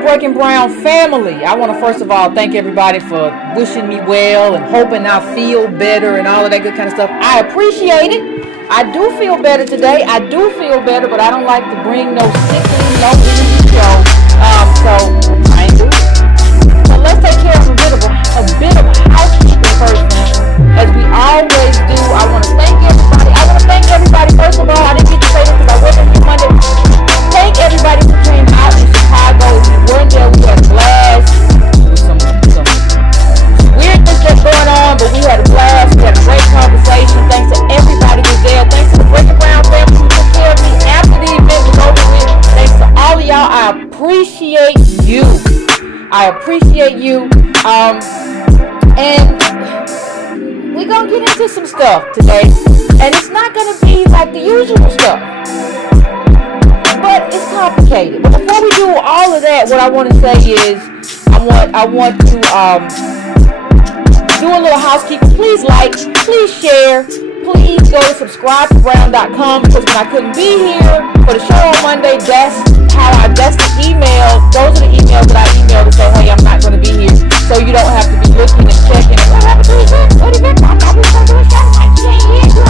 Breaking Brown family, I want to first of all thank everybody for wishing me well and hoping I feel better and all of that good kind of stuff. I appreciate it. I do feel better today. I do feel better, but I don't like to bring no sickness, no energy show. So I ain't doing it. So let's take care of a bit of housekeeping first, man. As we always do, I want to thank everybody. I want to thank everybody first of all. I didn't get to say this because I wasn't here Monday. Thank everybody who came out in Chicago. If you weren't there, we had a blast. With some weirdness that's going on, but we had a blast. We had a great conversation. Thanks to everybody who was there. Thanks to the Breaking Brown family who took care of me after the event was over with. Thanks to all of y'all. I appreciate you. I appreciate you. And we're going to get into some stuff today. And it's not going to be like the usual stuff. But it's complicated. But before we do all of that, what I want to say is I want to do a little housekeeping. Please like, please share, please go to subscribetobrown.com, because when I couldn't be here for the show on Monday, that's the email. Those are the emails that I emailed to say, hey, I'm not going to be here. So you don't have to be looking and checking. What happened to Yvette? What Yvette? I thought we were going to do a show tonight. She ain't here.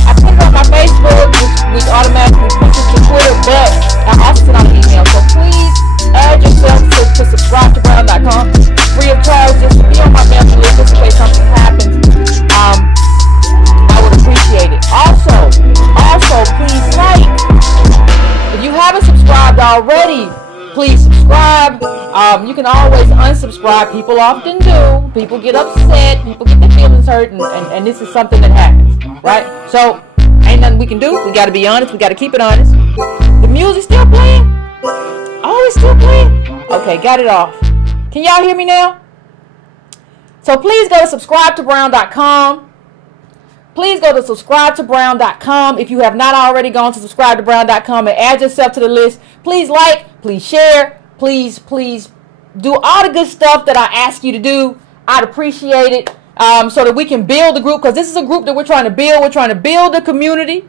I put it on my Facebook, which automatically pushes to Twitter, but I also sent out an email. So please add yourself to subscribetobrown.com. Free of charge, just to be on my mailing list, just in case something happens. I would appreciate it. Also, please like. If you haven't subscribed already, please subscribe. You can always unsubscribe. People often do. People get upset. People get their feelings hurt, and this is something that happens, right? So ain't nothing we can do. We got to be honest. We got to keep it honest. The music's still playing. Oh, it's still playing. Okay, got it off. Can y'all hear me now? So please go to subscribetobrown.com. Please go to subscribetobrown.com. If you have not already gone to subscribetobrown.com and add yourself to the list, please like, please share, please do all the good stuff that I ask you to do. I'd appreciate it, so that we can build the group, because this is a group that we're trying to build. We're trying to build a community.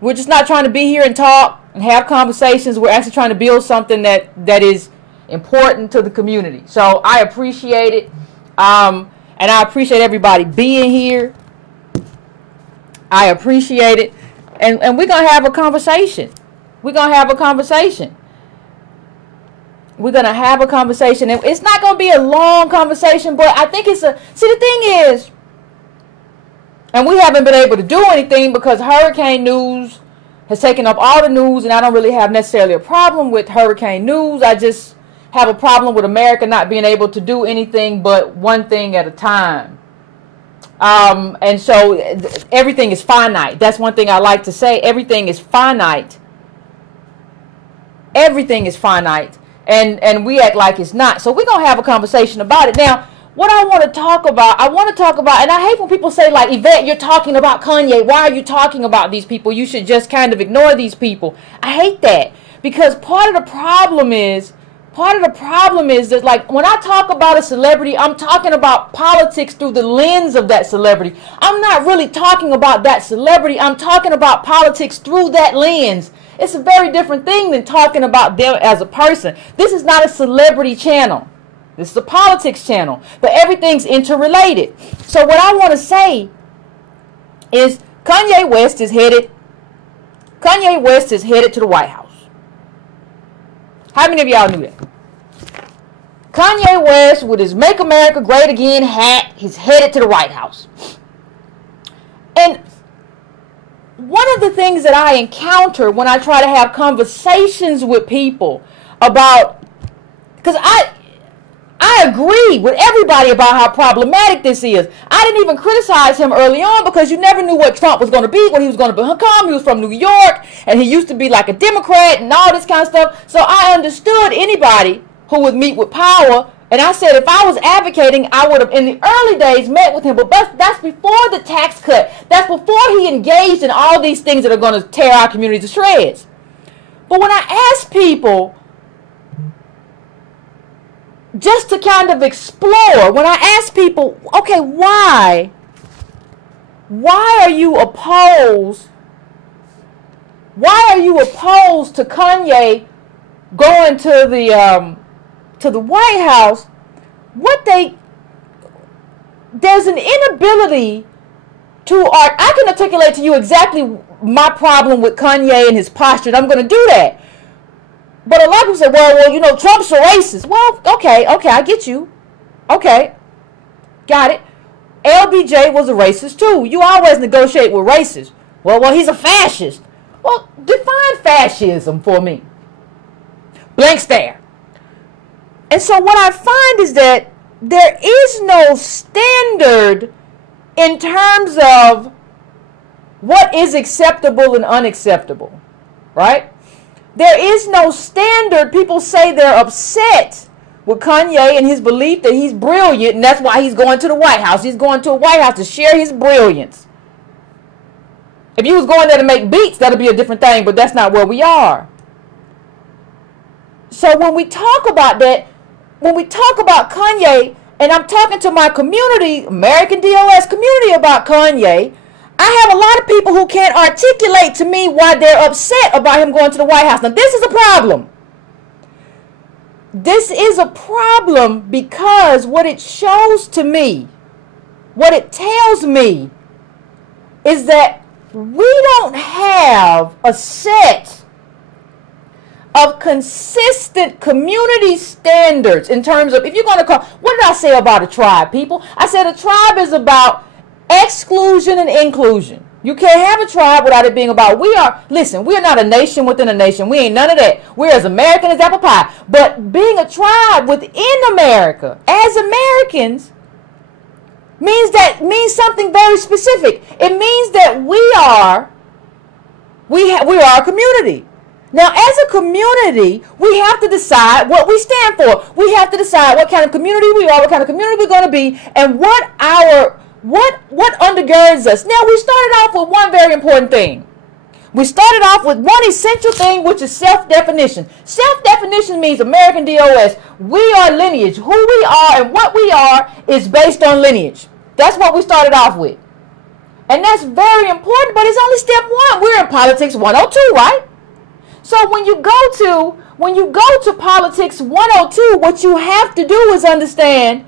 We're just not trying to be here and talk and have conversations. We're actually trying to build something that is important to the community. So I appreciate it, and I appreciate everybody being here. I appreciate it. And we're going to have a conversation. We're going to have a conversation. We're going to have a conversation. And it's not going to be a long conversation, but I think it's a... See, the thing is, and we haven't been able to do anything because hurricane news has taken up all the news, and I don't really have necessarily a problem with hurricane news. I just have a problem with America not being able to do anything but one thing at a time. And so everything is finite. That's one thing I like to say. Everything is finite. Everything is finite. And we act like it's not. So we're going to have a conversation about it. Now, what I want to talk about, and I hate when people say, like, Yvette, you're talking about Kanye. Why are you talking about these people? You should just kind of ignore these people. I hate that, because part of the problem is part of the problem is that, like, when I talk about a celebrity, I'm talking about politics through the lens of that celebrity. I'm not really talking about that celebrity. I'm talking about politics through that lens. It's a very different thing than talking about them as a person. This is not a celebrity channel. This is a politics channel. But everything's interrelated. So what I want to say is Kanye West is headed to the White House. How many of y'all knew that? Kanye West, with his Make America Great Again hat, he's headed to the White House. And one of the things that I encounter when I try to have conversations with people about, because I agree with everybody about how problematic this is. I didn't even criticize him early on because you never knew what Trump was going to be, what he was going to become. He was from New York, and he used to be like a Democrat and all this kind of stuff. So I understood anybody who would meet with power. And I said if I was advocating, I would have in the early days met with him. But that's before the tax cut. That's before he engaged in all these things that are going to tear our community to shreds. But when I ask people, just to kind of explore, when I ask people, okay, why are you opposed? Why are you opposed to Kanye going to the White House? There's an inability to I can articulate to you exactly my problem with Kanye and his posture, and I'm going to do that. But a lot of people say, well, you know, Trump's a racist. Well, okay, I get you. Okay, got it. LBJ was a racist too. You always negotiate with racists. Well, he's a fascist. Well, define fascism for me. Blank stare. And so what I find is that there is no standard in terms of what is acceptable and unacceptable, right? There is no standard. People say they're upset with Kanye and his belief that he's brilliant, and that's why he's going to the White House. He's going to a White House to share his brilliance. If you was going there to make beats, that'll be a different thing, but that's not where we are. So when we talk about that, when we talk about Kanye, and I'm talking to my community, American DOS community, about Kanye, I have a lot of people who can't articulate to me why they're upset about him going to the White House. Now, this is a problem. This is a problem because what it shows to me, what it tells me, is that we don't have a set of consistent community standards in terms of, if you're going to call, what did I say about a tribe, people? I said a tribe is about exclusion and inclusion. You can't have a tribe without it being about, we are not a nation within a nation. We ain't none of that. We're as American as apple pie. But being a tribe within America, as Americans, means something very specific. It means that we are a community. Now, as a community, we have to decide what we stand for. We have to decide what kind of community we are, what kind of community we're going to be, and what undergirds us. Now, we started off with one very important thing. We started off with one essential thing, which is self-definition. Self-definition means American DOS. We are lineage. Who we are and what we are is based on lineage. That's what we started off with. And that's very important, but it's only step one. We're in politics 102, right? So when you go to politics 102, what you have to do is understand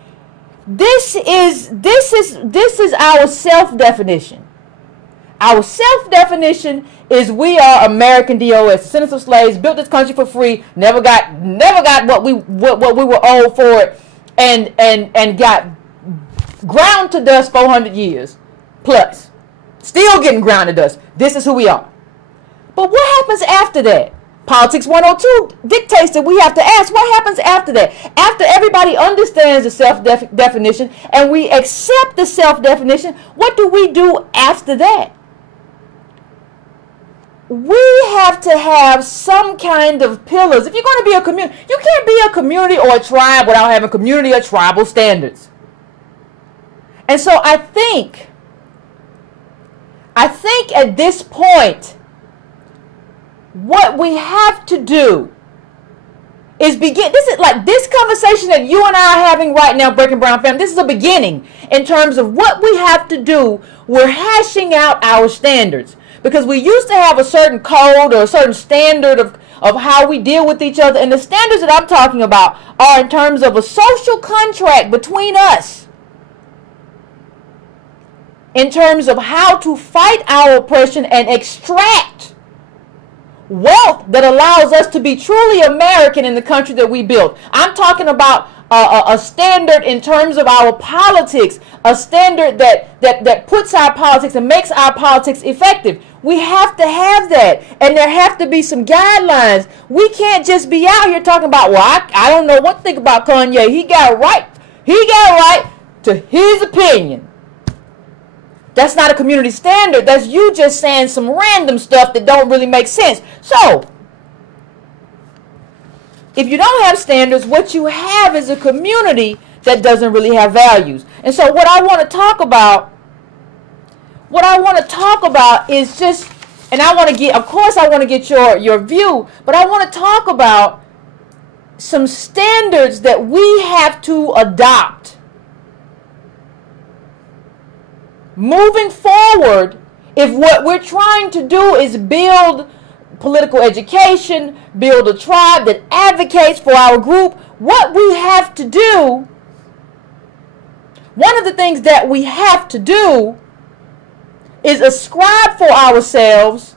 this is our self-definition. Our self-definition is we are American DOS, descendants of slaves, built this country for free, never got what we were owed for it, and got ground to dust 400 years plus. Still getting ground to dust. This is who we are. But what happens after that? Politics 102 dictates that we have to ask, what happens after that? After everybody understands the self-definition and we accept the self-definition, what do we do after that? We have to have some kind of pillars. If you're going to be a community, you can't be a community or a tribe without having community or tribal standards. And so I think at this point, what we have to do This is like this conversation that you and I are having right now, Breaking Brown family. This is a beginning in terms of what we have to do. We're hashing out our standards because we used to have a certain code or a certain standard of how we deal with each other. And the standards that I'm talking about are in terms of a social contract between us, in terms of how to fight our oppression and extract wealth that allows us to be truly American in the country that we built. I'm talking about a standard in terms of our politics, a standard that puts our politics and makes our politics effective. We have to have that, and there have to be some guidelines. We can't just be out here talking about, well, I don't know what to think about Kanye. He got right to his opinion. That's not a community standard. That's you just saying some random stuff that don't really make sense. So, if you don't have standards, what you have is a community that doesn't really have values. And so what I want to talk about is just, and I want to get, of course I want to get your view, but I want to talk about some standards that we have to adopt moving forward, if what we're trying to do is build political education, build a tribe that advocates for our group, what we have to do, one of the things that we have to do is ascribe for ourselves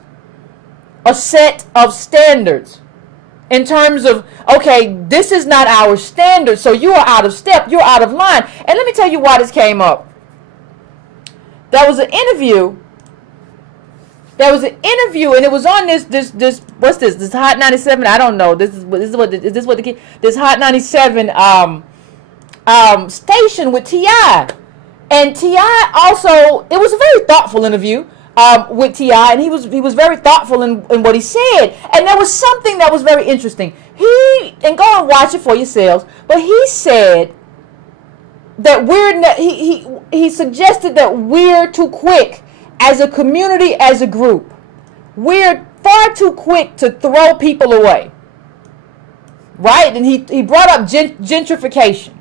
a set of standards in terms of, okay, this is not our standard, so you are out of step, you're out of line. And let me tell you why this came up. There was an interview, and it was on this what's this Hot 97? I don't know. This Hot 97 station with T.I. And T.I. also, it was a very thoughtful interview with T.I. and he was very thoughtful in what he said. And there was something that was very interesting. And go and watch it for yourselves. But he said that he suggested that we're too quick as a community, as a group. We're far too quick to throw people away. Right? And he brought up gentrification.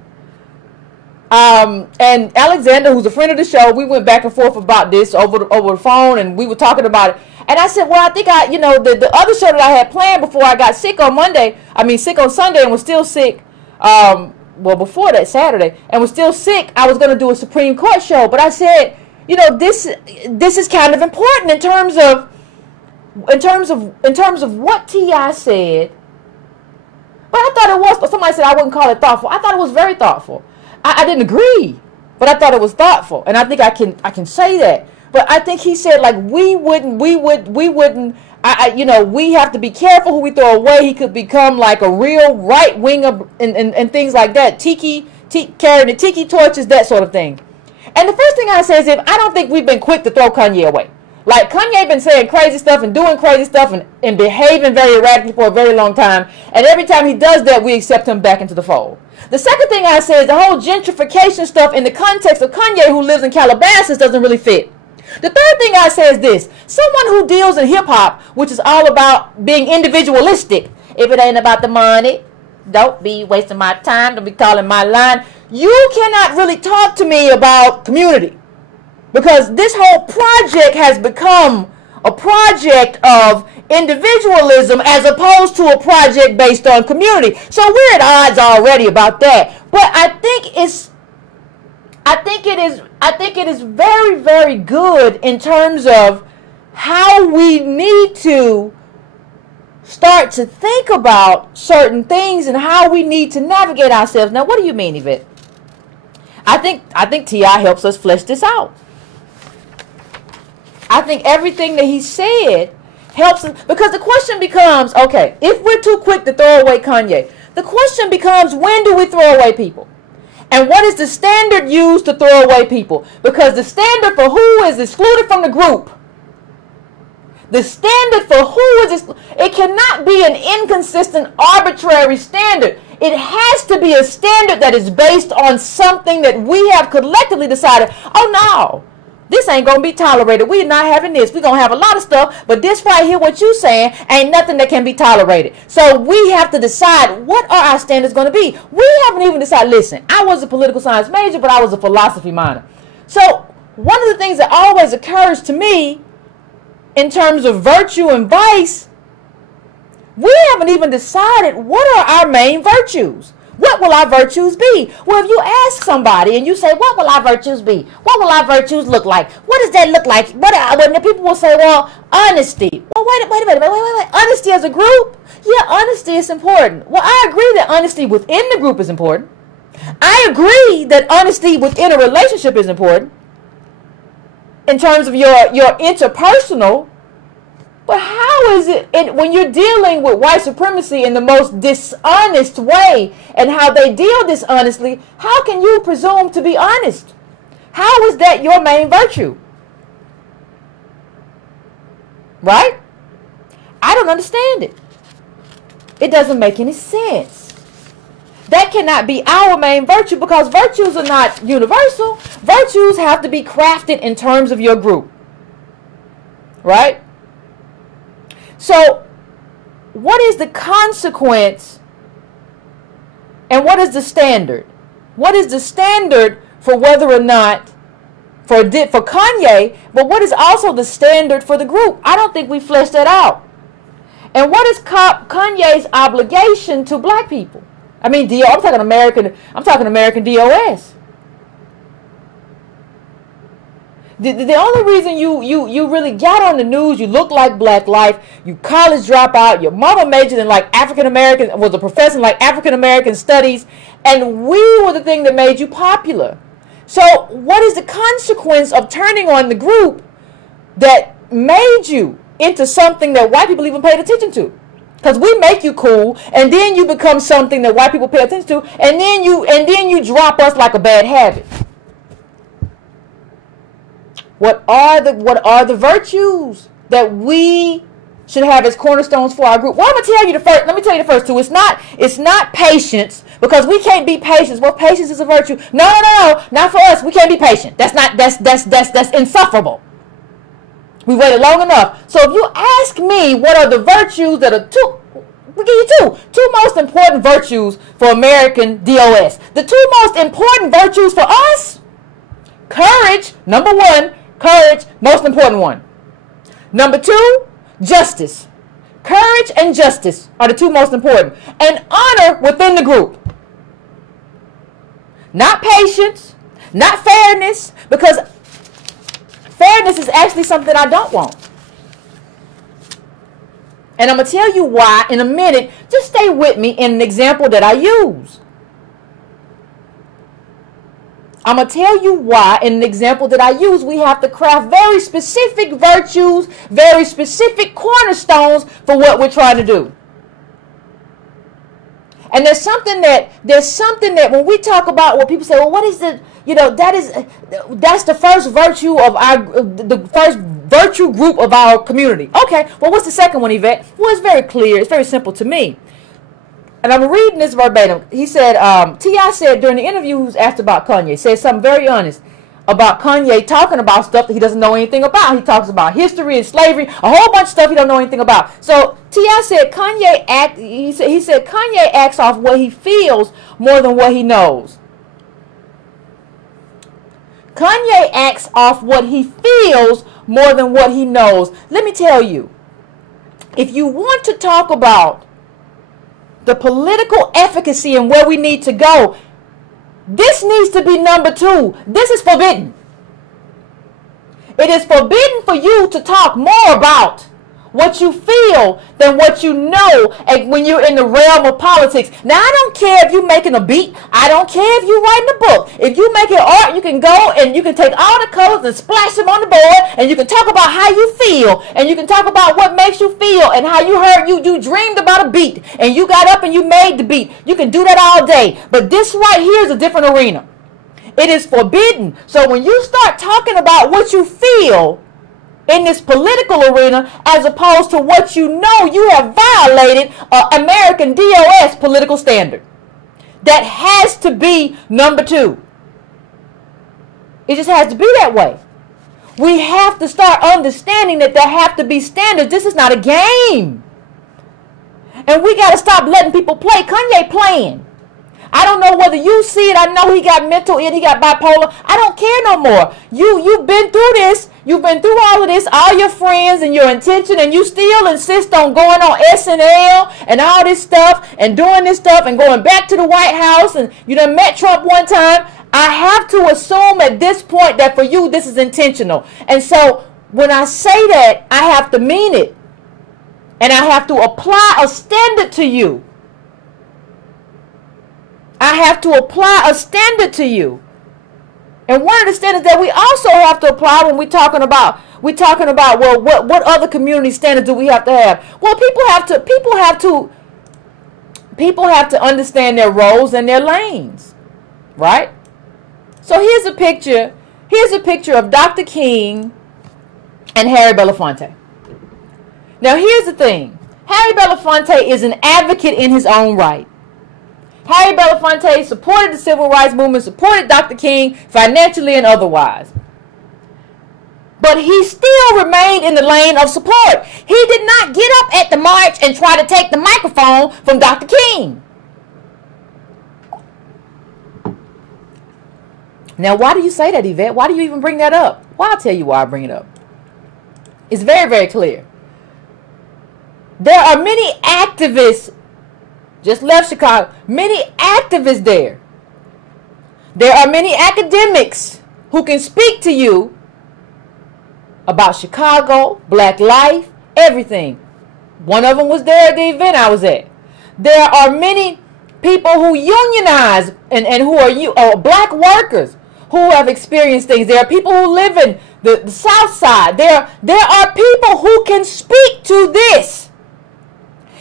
And Alexander, who's a friend of the show, we went back and forth about this over the phone, and we were talking about it. And I said, well, I think the other show that I had planned before I got sick on sick on Sunday and was still sick, before that Saturday, and was still sick, I was going to do a Supreme Court show. But I said, this is kind of important in terms of what T.I. said. But I thought it was, somebody said I wouldn't call it thoughtful. I thought it was very thoughtful. I didn't agree, but I thought it was thoughtful, and I think I can say that. But I think he said, like, we have to be careful who we throw away. He could become like a real right winger and things like that. Carrying the tiki torches, that sort of thing. And the first thing I say is, I don't think we've been quick to throw Kanye away. Like, Kanye been saying crazy stuff and doing crazy stuff and behaving very erratically for a very long time. And every time he does that, we accept him back into the fold. The second thing I say is the whole gentrification stuff in the context of Kanye, who lives in Calabasas, doesn't really fit. The third thing I say is this. Someone who deals in hip-hop, which is all about being individualistic. If it ain't about the money, don't be wasting my time. Don't be calling my line. You cannot really talk to me about community. Because this whole project has become a project of individualism as opposed to a project based on community. So we're at odds already about that. But I think it is very, very good in terms of how we need to start to think about certain things and how we need to navigate ourselves. Now, what do you mean, Yvette? I think T.I. helps us flesh this out. I think everything that he said helps us, because the question becomes, okay, if we're too quick to throw away Kanye, the question becomes, when do we throw away people? And what is the standard used to throw away people? Because the standard for who is excluded from the group, the standard for who is it cannot be an inconsistent, arbitrary standard. It has to be a standard that is based on something that we have collectively decided, oh no, This ain't going to be tolerated. We're not having this. We're going to have a lot of stuff, but this right here, what you saying, ain't nothing that can be tolerated. So we have to decide what are our standards going to be. We haven't even decided. Listen, I was a political science major, but I was a philosophy minor. So one of the things that always occurs to me in terms of virtue and vice, we haven't even decided what are our main virtues. What will our virtues be? Well, if you ask somebody and you say, what will our virtues be? What will our virtues look like? What does that look like? When the people will say, well, honesty. Well, wait a minute. Honesty as a group? Yeah, honesty is important. Well, I agree that honesty within the group is important. I agree that honesty within a relationship is important in terms of your interpersonal. But how is it when you're dealing with white supremacy in the most dishonest way and how they deal dishonestly, how can you presume to be honest? How is that your main virtue? Right? I don't understand it. It doesn't make any sense. That cannot be our main virtue because virtues are not universal. Virtues have to be crafted in terms of your group. Right? So, what is the consequence and what is the standard? What is the standard for whether or not, for Kanye, but what is also the standard for the group? I don't think we fleshed that out. And what is Kanye's obligation to black people? I mean, I'm talking American DOS. The only reason you really got on the news, you look like Black Life, you college dropout, your mama majored in like African American, was a professor in like African American studies, and we were the thing that made you popular. So what is the consequence of turning on the group that made you into something that white people even paid attention to? Because we make you cool, and then you become something that white people pay attention to, and then you drop us like a bad habit. What are the virtues that we should have as cornerstones for our group? Well, I'm gonna tell you the first. Let me tell you the first two. It's not patience, because we can't be patient. Well, patience is a virtue. No, not for us. We can't be patient. That's insufferable. We waited long enough. So if you ask me, what are the virtues that are we'll give you two most important virtues for American DOS. The two most important virtues for us: courage, number one. Courage, most important one. Number two, justice. Courage and justice are the two most important. And honor within the group. Not patience, not fairness, because fairness is actually something I don't want. And I'm going to tell you why in a minute. Just stay with me in an example that I use. I'm going to tell you why in an example that I use, we have to craft very specific virtues, very specific cornerstones for what we're trying to do. And there's something that when we talk about what people say, well, what is the, that's the first virtue of the first virtue group of our community. Okay, well, what's the second one, Yvette? Well, it's very clear. It's very simple to me. And I'm reading this verbatim. He said, T.I. said during the interview, he was asked about Kanye, said something very honest about Kanye talking about stuff that he doesn't know anything about. He talks about history and slavery, a whole bunch of stuff he don't know anything about. So T.I. said he said Kanye acts off what he feels more than what he knows. Kanye acts off what he feels more than what he knows. Let me tell you, if you want to talk about the political efficacy and where we need to go, this needs to be number two. This is forbidden. It is forbidden for you to talk more about what you feel than what you know when you're in the realm of politics. Now, I don't care if you're making a beat. I don't care if you're writing a book. If you're making art, you can go and you can take all the colors and splash them on the board, and you can talk about how you feel, and you can talk about what makes you feel, and how you dreamed about a beat, and you got up and you made the beat. You can do that all day. But this right here is a different arena. It is forbidden. So when you start talking about what you feel in this political arena, as opposed to what you know, you have violated American DOS political standard. That has to be number two. It just has to be that way. We have to start understanding that there have to be standards. This is not a game. And we got to stop letting people play. Kanye playing. I don't know whether you see it. I know he got mental ill. He got bipolar. I don't care no more. You've been through this. You've been through all of this. All your friends and your intention. And you still insist on going on SNL and all this stuff. And doing this stuff. And going back to the White House. And you done met Trump one time. I have to assume at this point that for you this is intentional. And so when I say that, I have to mean it. And I have to apply a standard to you. I have to apply a standard to you. And one of the standards that we also have to apply when we're talking about, well, what other community standards do we have to have? Well, people have to understand their roles and their lanes, right? So here's a picture of Dr. King and Harry Belafonte. Now here's the thing. Harry Belafonte is an advocate in his own right. Harry Belafonte supported the civil rights movement, supported Dr. King financially and otherwise. But he still remained in the lane of support. He did not get up at the march and try to take the microphone from Dr. King. Now, why do you say that, Yvette? Why do you even bring that up? Well, I'll tell you why I bring it up. It's very, very clear. There are many activists, just left Chicago, many activists there. There are many academics who can speak to you about Chicago, black life, everything. One of them was there at the event I was at. There are many people who unionize and who are black workers who have experienced things. There are people who live in the South Side. There are people who can speak to this.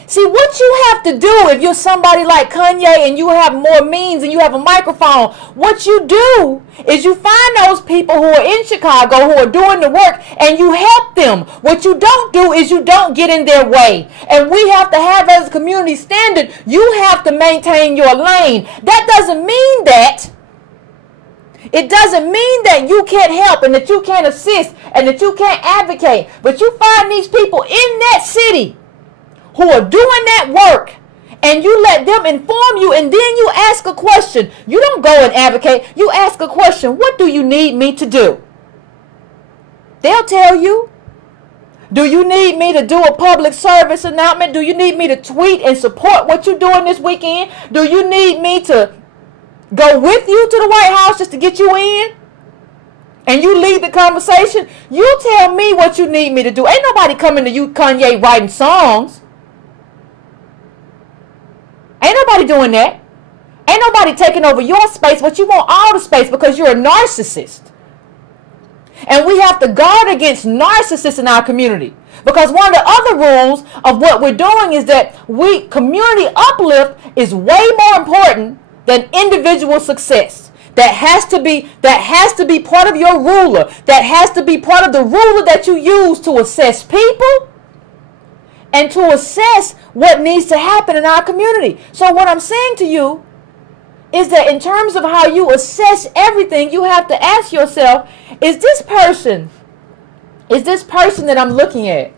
See, what you have to do if you're somebody like Kanye and you have more means and you have a microphone, what you do is you find those people who are in Chicago who are doing the work and you help them. What you don't do is you don't get in their way. And we have to have as a community standard, you have to maintain your lane. That doesn't mean that. It doesn't mean that you can't help and that you can't assist and that you can't advocate. But you find these people in that city who are doing that work, and you let them inform you, and then you ask a question. You don't go and advocate. You ask a question. What do you need me to do? They'll tell you. Do you need me to do a public service announcement? Do you need me to tweet and support what you're doing this weekend? Do you need me to go with you to the White House just to get you in? And you lead the conversation? You tell me what you need me to do. Ain't nobody coming to you, Kanye, writing songs. Ain't nobody doing that. Ain't nobody taking over your space, but you want all the space because you're a narcissist. And we have to guard against narcissists in our community. Because one of the other rules of what we're doing is that community uplift is way more important than individual success. That has to be part of your ruler. That has to be part of the ruler that you use to assess people and to assess what needs to happen in our community. So what I'm saying to you is that in terms of how you assess everything, you have to ask yourself, is this person that I'm looking at,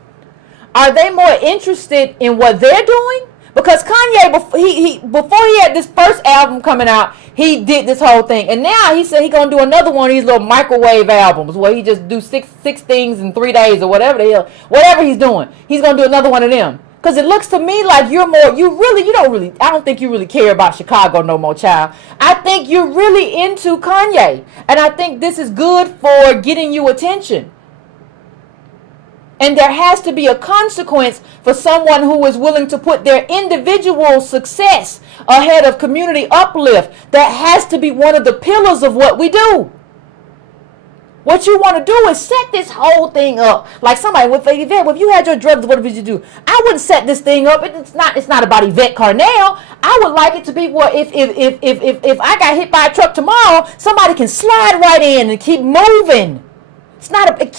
are they more interested in what they're doing? Because Kanye, before he had this first album coming out, he did this whole thing. And now he said he's going to do another one of these little microwave albums where he just do six things in 3 days or whatever the hell, whatever he's doing. He's going to do another one of them. Because it looks to me like I don't think you really care about Chicago no more, child. I think you're really into Kanye. And I think this is good for getting you attention. And there has to be a consequence for someone who is willing to put their individual success ahead of community uplift. That has to be one of the pillars of what we do. What you want to do is set this whole thing up. Like somebody with Yvette, well, if you had your drugs, what would you do? I wouldn't set this thing up. It's not about Yvette Carnell. I would like it to be where if I got hit by a truck tomorrow, somebody can slide right in and keep moving. It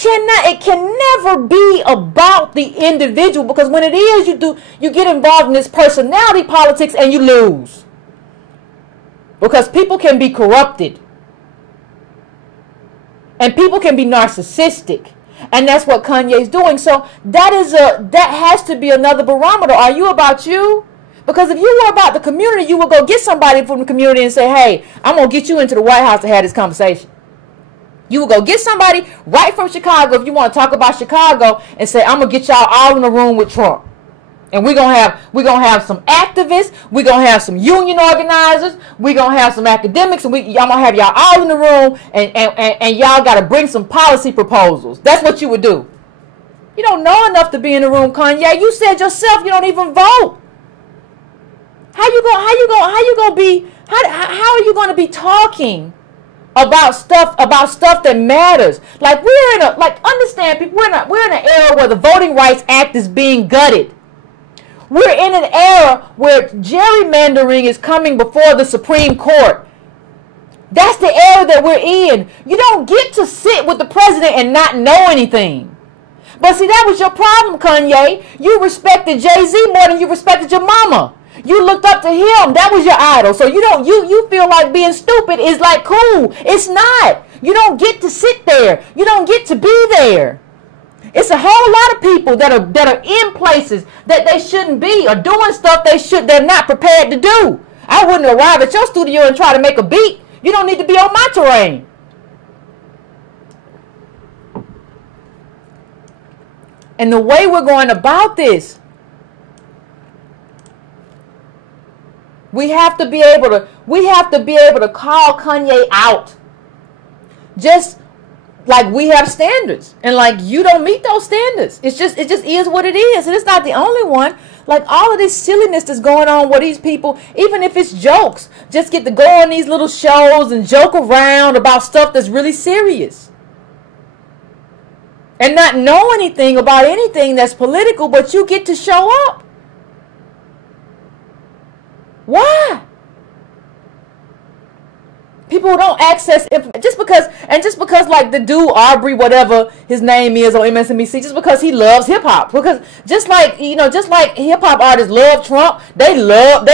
can never be about the individual, because when it is, you get involved in this personality politics and you lose. Because people can be corrupted. And people can be narcissistic. And that's what Kanye's doing. So that has to be another barometer. Are you about you? Because if you were about the community, you would go get somebody from the community and say, hey, I'm going to get you into the White House to have this conversation. You would go get somebody right from Chicago if you want to talk about Chicago and say, I'm going to get y'all all in the room with Trump. And we're gonna have some activists, we're gonna have some union organizers, we're gonna have some academics, and I'm gonna have y'all all in the room, and y'all gotta bring some policy proposals. That's what you would do. You don't know enough to be in the room, Kanye. You said yourself you don't even vote. How are you gonna be talking about stuff that matters? Like understand, people, we're in an era where the Voting Rights Act is being gutted. We're in an era where gerrymandering is coming before the Supreme Court. That's the era that we're in. You don't get to sit with the president and not know anything. But see, that was your problem, Kanye. You respected Jay-Z more than you respected your mama. You looked up to him. That was your idol. So you feel like being stupid is like cool. It's not. You don't get to sit there. You don't get to be there. It's a whole lot of people that are in places that they shouldn't be, or doing stuff they're not prepared to do. I wouldn't arrive at your studio and try to make a beat. You don't need to be on my terrain. And the way we're going about this, we have to be able to call Kanye out. Just like we have standards, and like you don't meet those standards. It just is what it is, and it's not the only one. Like all of this silliness that's going on with these people, even if it's jokes, just get to go on these little shows and joke around about stuff that's really serious, and not know anything about anything that's political, but you get to show up. Why? People don't access just because like the dude Aubrey, whatever his name is on MSNBC, just because he loves hip hop. Because just like hip hop artists love Trump, they love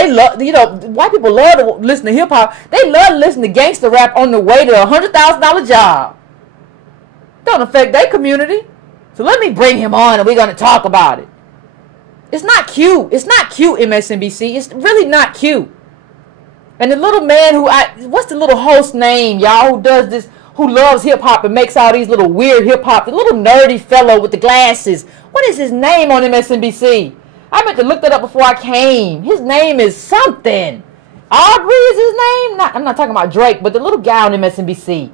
white people love to listen to hip hop. They love to listen to gangster rap on the way to $100,000 job. Don't affect their community. So let me bring him on and we're gonna talk about it. It's not cute. It's not cute, MSNBC. It's really not cute. And the little man what's the little host name, y'all, who does this, who loves hip-hop and makes all these little weird hip-hop, the little nerdy fellow with the glasses. What is his name on MSNBC? I meant to look that up before I came. His name is something. Aubrey is his name? I'm not talking about Drake, but the little guy on MSNBC.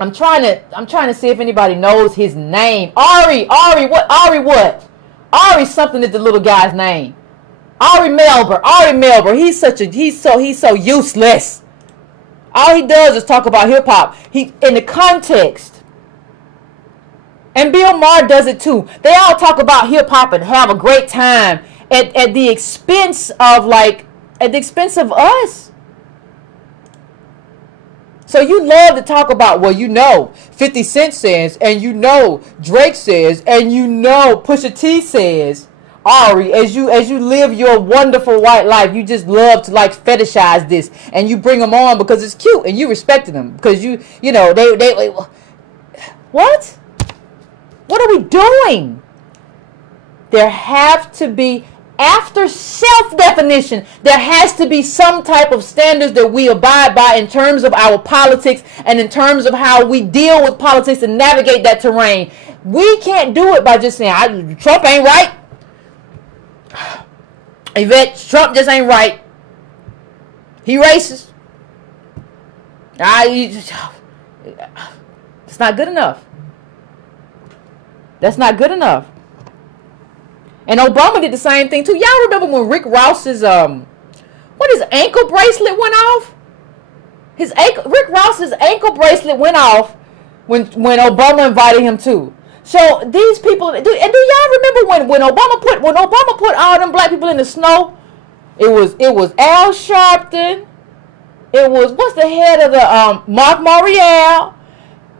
I'm trying to see if anybody knows his name. Ari what? Ari something is the little guy's name. Ari Melber. He's so useless. All he does is talk about hip hop. He in the context. And Bill Maher does it too. They all talk about hip hop and have a great time at the expense of us. So you love to talk about, 50 Cent says, and Drake says, and Pusha T says. Ari, as you live your wonderful white life, you just love to like fetishize this, and you bring them on because it's cute, and you respect them because they what are we doing? There have to be, after self-definition, there has to be some type of standards that we abide by in terms of our politics and in terms of how we deal with politics and navigate that terrain. We can't do it by just saying Trump ain't right. Yvette, Trump just ain't right. He racist. It's not good enough. That's not good enough. And Obama did the same thing too. Y'all remember when Rick Ross's his ankle bracelet went off? Rick Ross's ankle bracelet went off when Obama invited him to. So these people, and do y'all remember when Obama put all them black people in the snow? It was Al Sharpton. It was, what's the head of the Mark Morial.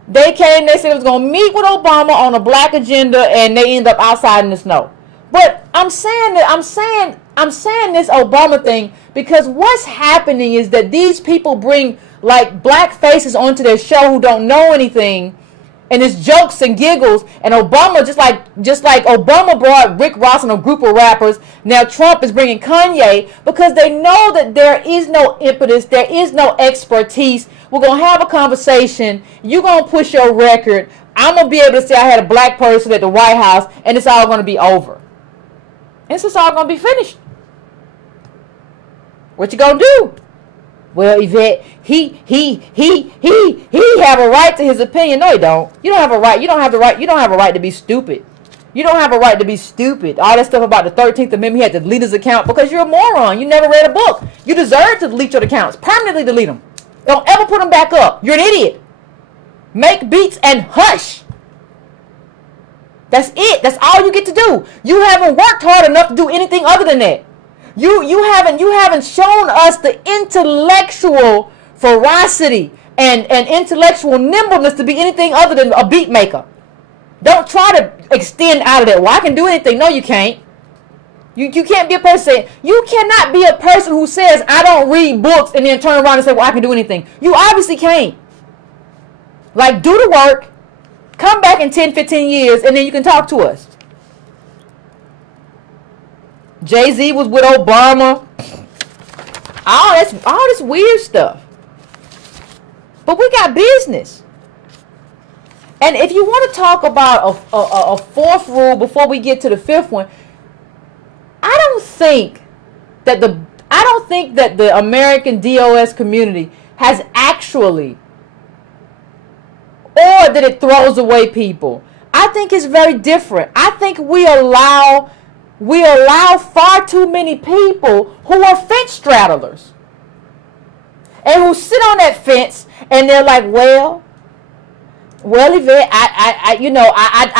They came. They said it was gonna meet with Obama on a black agenda, and they ended up outside in the snow. But I'm saying I'm saying this Obama thing because what's happening is that these people bring like black faces onto their show who don't know anything, and it's jokes and giggles. And Obama, just like Obama brought Rick Ross and a group of rappers, now Trump is bringing Kanye because they know that there is no impetus, there is no expertise. We're going to have a conversation. You're going to push your record. I'm going to be able to say I had a black person at the White House, and it's all going to be over. And it's just all going to be finished. What you going to do? Well, Yvette, he have a right to his opinion. No, he don't. You don't have a right. You don't have the right. You don't have a right to be stupid. You don't have a right to be stupid. All that stuff about the 13th Amendment, he had to delete his account because you're a moron. You never read a book. You deserve to delete your accounts. Permanently delete them. Don't ever put them back up. You're an idiot. Make beats and hush. That's it. That's all you get to do. You haven't worked hard enough to do anything other than that. You haven't shown us the intellectual ferocity and intellectual nimbleness to be anything other than a beat maker. Don't try to extend out of that. Well, I can do anything. No, you can't. You can't be a person. You cannot be a person who says, I don't read books, and then turn around and say, well, I can do anything. You obviously can't. Like, do the work. Come back in 10, 15 years, and then you can talk to us. Jay-Z was with Obama. All this weird stuff. But we got business. And if you want to talk about a fourth rule before we get to the fifth one, I don't think that the American DOS community has actually, or that it throws away people. I think it's very different. I think we allow far too many people who are fence straddlers and who sit on that fence and they're like, well, Yvette, I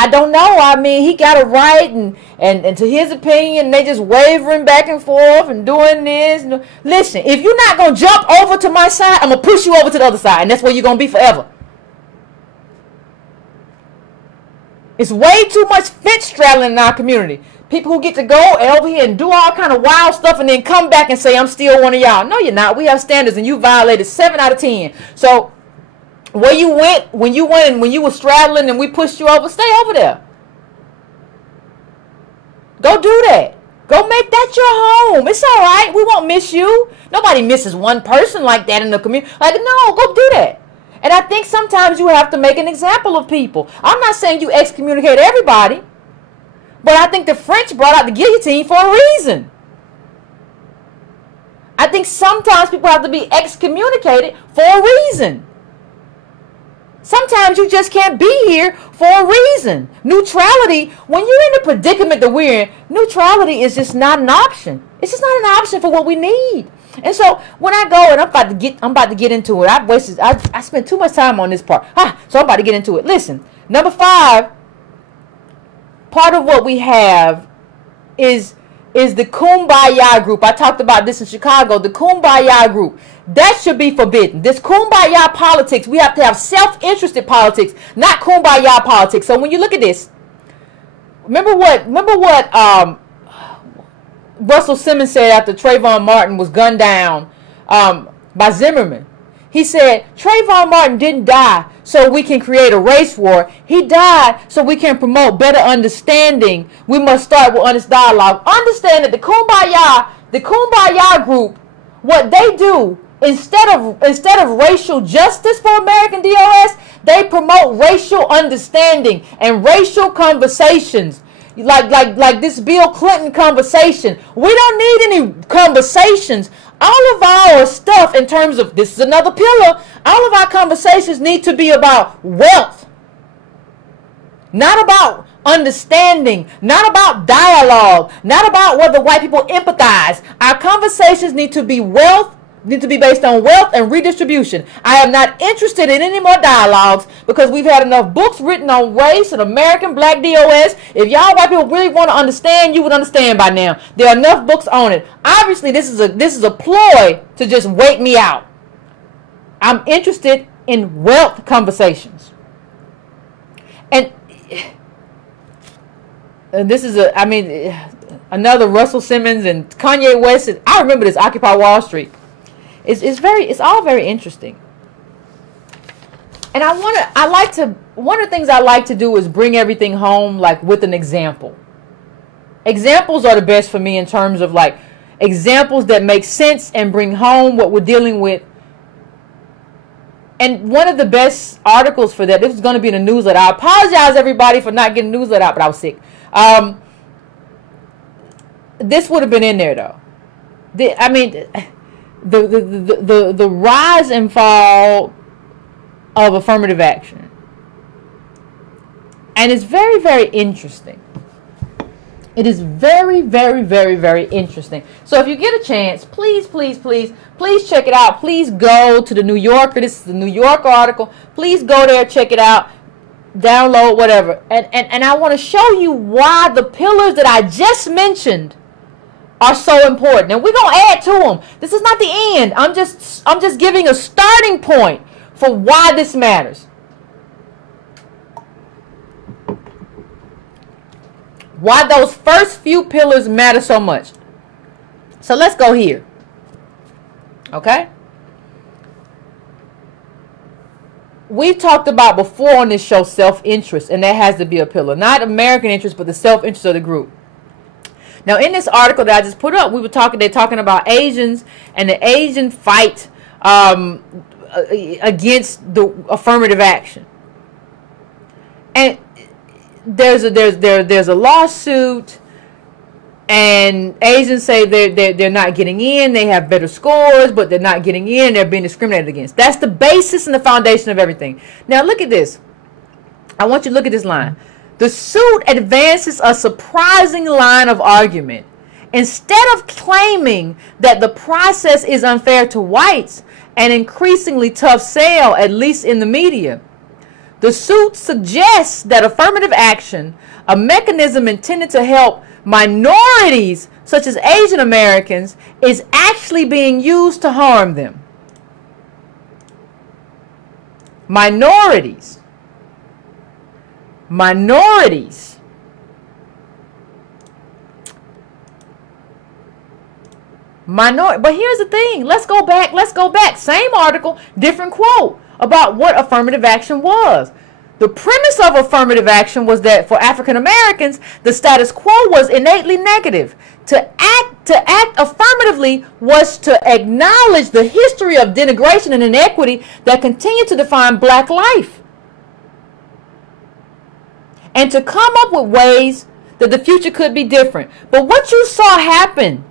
don't know. I mean, he got it right, and to his opinion, they just wavering back and forth and doing this. Listen, if you're not gonna jump over to my side, I'm gonna push you over to the other side, and that's where you're gonna be forever. It's way too much fence straddling in our community. People who get to go over here and do all kind of wild stuff and then come back and say, I'm still one of y'all. No, you're not. We have standards, and you violated 7 out of 10. So where you went, when you were straddling and we pushed you over, stay over there. Go do that. Go make that your home. It's all right. We won't miss you. Nobody misses one person like that in the community. Like, no, go do that. And I think sometimes you have to make an example of people. I'm not saying you excommunicate everybody, but I think the French brought out the guillotine for a reason. I think sometimes people have to be excommunicated for a reason. Sometimes you just can't be here for a reason. Neutrality, when you're in the predicament that we're in, neutrality is just not an option. It's just not an option for what we need. And so when I go and I'm about to get into it, I spent too much time on this part. So I'm about to get into it. Listen, number 5, part of what we have is the Kumbaya group. I talked about this in Chicago. The Kumbaya group. That should be forbidden. This Kumbaya politics, we have to have self-interested politics, not Kumbaya politics. So when you look at this, remember what Russell Simmons said after Trayvon Martin was gunned down by Zimmerman. He said, Trayvon Martin didn't die so we can create a race war. He died so we can promote better understanding. We must start with honest dialogue. Understand that the Kumbaya group, what they do, instead of racial justice for American DOS, they promote racial understanding and racial conversations. Like this Bill Clinton conversation. We don't need any conversations. All of our stuff in terms of, this is another pillar, all of our conversations need to be about wealth. Not about understanding, not about dialogue, not about whether white people empathize. Our conversations need to be based on wealth and redistribution. I am not interested in any more dialogues because we've had enough books written on race and American black DOS. If y'all white people really want to understand, you would understand by now. There are enough books on it. Obviously, this is a ploy to just wait me out. I'm interested in wealth conversations. And this is another Russell Simmons and Kanye West. I remember this Occupy Wall Street. It's all very interesting. And one of the things I like to do is bring everything home, like, with an example. Examples are the best for me in terms of, like, examples that make sense and bring home what we're dealing with. And one of the best articles for that, this is going to be in the newsletter. I apologize, everybody, for not getting the newsletter out, but I was sick. This would have been in there, though. The rise and fall of affirmative action. And it's very, very interesting. It is very, very, very, very interesting. So if you get a chance, please, please, please, please check it out. Please go to the New Yorker. This is the New York article. Please go there, check it out, download, whatever. And I want to show you why the pillars that I just mentioned are so important. And we're going to add to them. This is not the end. I'm just giving a starting point for why this matters. Why those first few pillars matter so much. So let's go here. Okay? We've talked about before on this show self-interest, and that has to be a pillar. Not American interest, but the self-interest of the group. Now, in this article that I just put up, they're talking about Asians and the Asian fight against the affirmative action. And there's a lawsuit, and Asians say they're not getting in. They have better scores, but they're not getting in. They're being discriminated against. That's the basis and the foundation of everything. Now look at this. I want you to look at this line. The suit advances a surprising line of argument. Instead of claiming that the process is unfair to whites, an increasingly tough sell, at least in the media, the suit suggests that affirmative action, a mechanism intended to help minorities such as Asian Americans, is actually being used to harm them. Minorities. But here's the thing. Let's go back. Same article, different quote about what affirmative action was. The premise of affirmative action was that for African Americans, the status quo was innately negative. To act affirmatively was to acknowledge the history of denigration and inequity that continued to define black life, and to come up with ways that the future could be different. But what you saw happen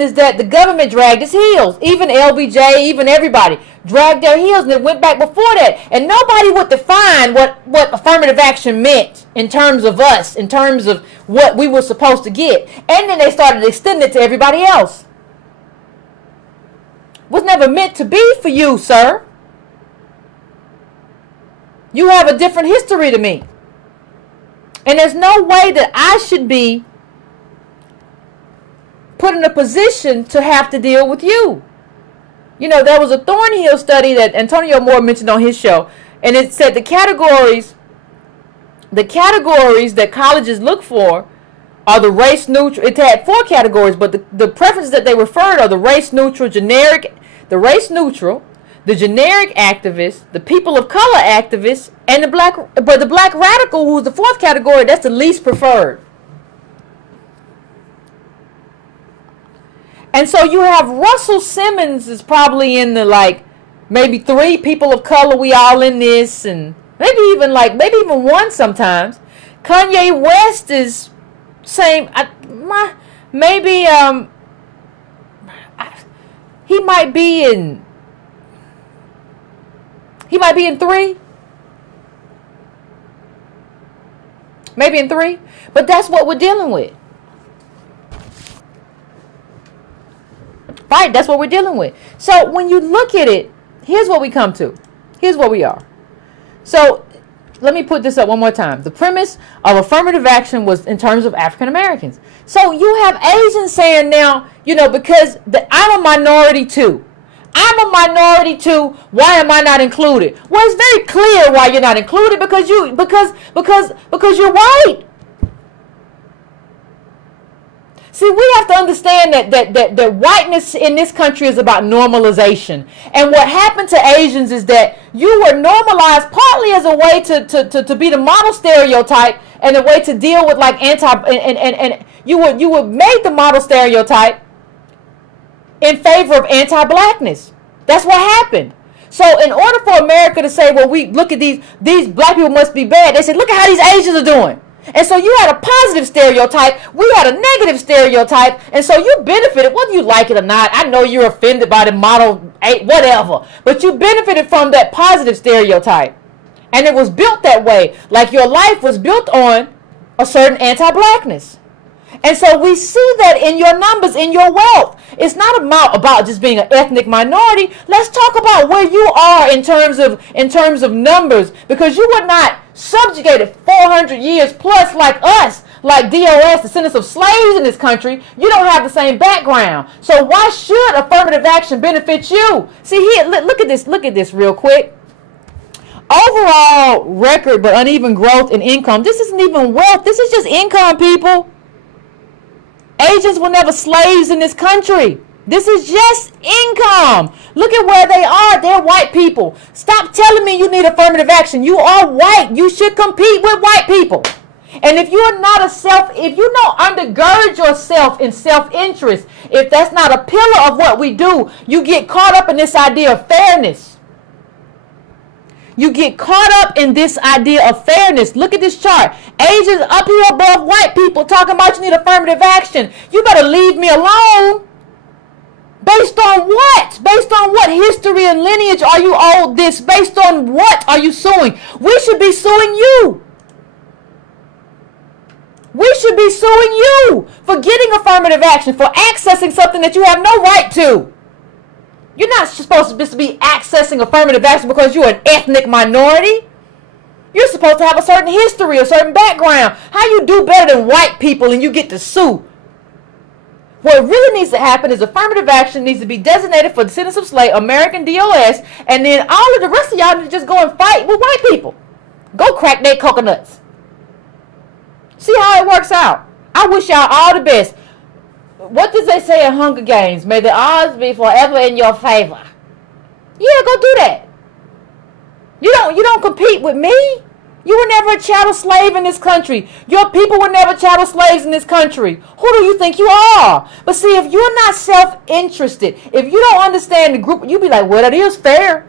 is that the government dragged its heels. Even LBJ, even everybody dragged their heels, and it went back before that. And nobody would define what affirmative action meant in terms of us, in terms of what we were supposed to get. And then they started extending it to everybody else. Was never meant to be for you, sir. You have a different history to me. And there's no way that I should be put in a position to have to deal with you. You know, there was a Thornhill study that Antonio Moore mentioned on his show, and it said the categories that colleges look for are the race neutral. It had 4 categories, but the preferences that they referred are the race neutral, the generic activists, the people of color activists, and the black radical, who's the 4th category, that's the least preferred. And so you have Russell Simmons is probably in the, like, maybe 3 people of color, we all in this, and maybe even 1 sometimes. Kanye West is same, maybe he might be in 3. Maybe in 3. But that's what we're dealing with. Right, that's what we're dealing with. So when you look at it, here's what we come to. Here's what we are. So let me put this up one more time. The premise of affirmative action was in terms of African Americans. So you have Asians saying now, you know, because I'm a minority too. I'm a minority too. Why am I not included? Well, it's very clear why you're not included, because you're white. See, we have to understand that whiteness in this country is about normalization. And what happened to Asians is that you were normalized partly as a way to be the model stereotype, and a way to deal with like and you were made the model stereotype in favor of anti-blackness. That's what happened. So in order for America to say, well, we look at these black people must be bad, they said, look at how these Asians are doing. And so you had a positive stereotype, we had a negative stereotype, and so you benefited, whether you like it or not. I know you're offended by the model 8, whatever, but you benefited from that positive stereotype. And it was built that way, like your life was built on a certain anti-blackness. And so we see that in your numbers, in your wealth. It's not about just being an ethnic minority. Let's talk about where you are in terms of numbers, because you were not subjugated 400 years plus like us, like DOS, descendants of slaves in this country. You don't have the same background. So why should affirmative action benefit you? See here, look at this real quick. Overall record but uneven growth in income. This isn't even wealth. This is just income, people. Asians were never slaves in this country. This is just income. Look at where they are. They're white people. Stop telling me you need affirmative action. You are white. You should compete with white people. And if you're not if you don't undergird yourself in self-interest, if that's not a pillar of what we do, you get caught up in this idea of fairness. You get caught up in this idea of fairness. Look at this chart. Asians up here above white people talking about you need affirmative action. You better leave me alone. Based on what? Based on what history and lineage are you owed this? Based on what are you suing? We should be suing you. We should be suing you for getting affirmative action, for accessing something that you have no right to. You're not supposed to be accessing affirmative action because you're an ethnic minority. You're supposed to have a certain history, a certain background. How you do better than white people and you get to sue? What really needs to happen is affirmative action needs to be designated for descendants of slave, American DOS, and then all of the rest of y'all need to just go and fight with white people. Go crack their coconuts. See how it works out. I wish y'all all the best. What does they say in Hunger Games? May the odds be forever in your favor. Yeah, go do that. You don't compete with me. You were never a chattel slave in this country. Your people were never chattel slaves in this country. Who do you think you are? But see, if you're not self-interested, if you don't understand the group, you be like, well, that is fair.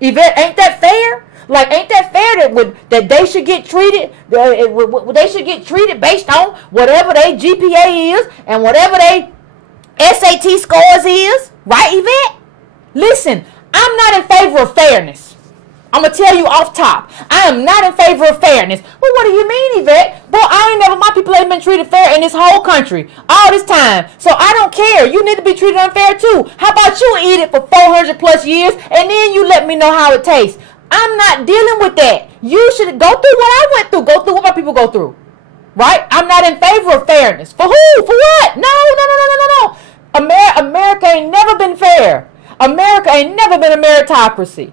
Yvette, ain't that fair? Like, ain't that fair that they should get treated? They should get treated based on whatever their GPA is and whatever their SAT scores is, right, Yvette? Listen, I'm not in favor of fairness. I'm going to tell you off top. I am not in favor of fairness. Well, what do you mean, Yvette? Boy, my people ain't been treated fair in this whole country all this time. So I don't care. You need to be treated unfair too. How about you eat it for 400 plus years and then you let me know how it tastes? I'm not dealing with that. You should go through what I went through. Go through what my people go through. Right? I'm not in favor of fairness. For who? For what? No. America ain't never been fair. America ain't never been a meritocracy.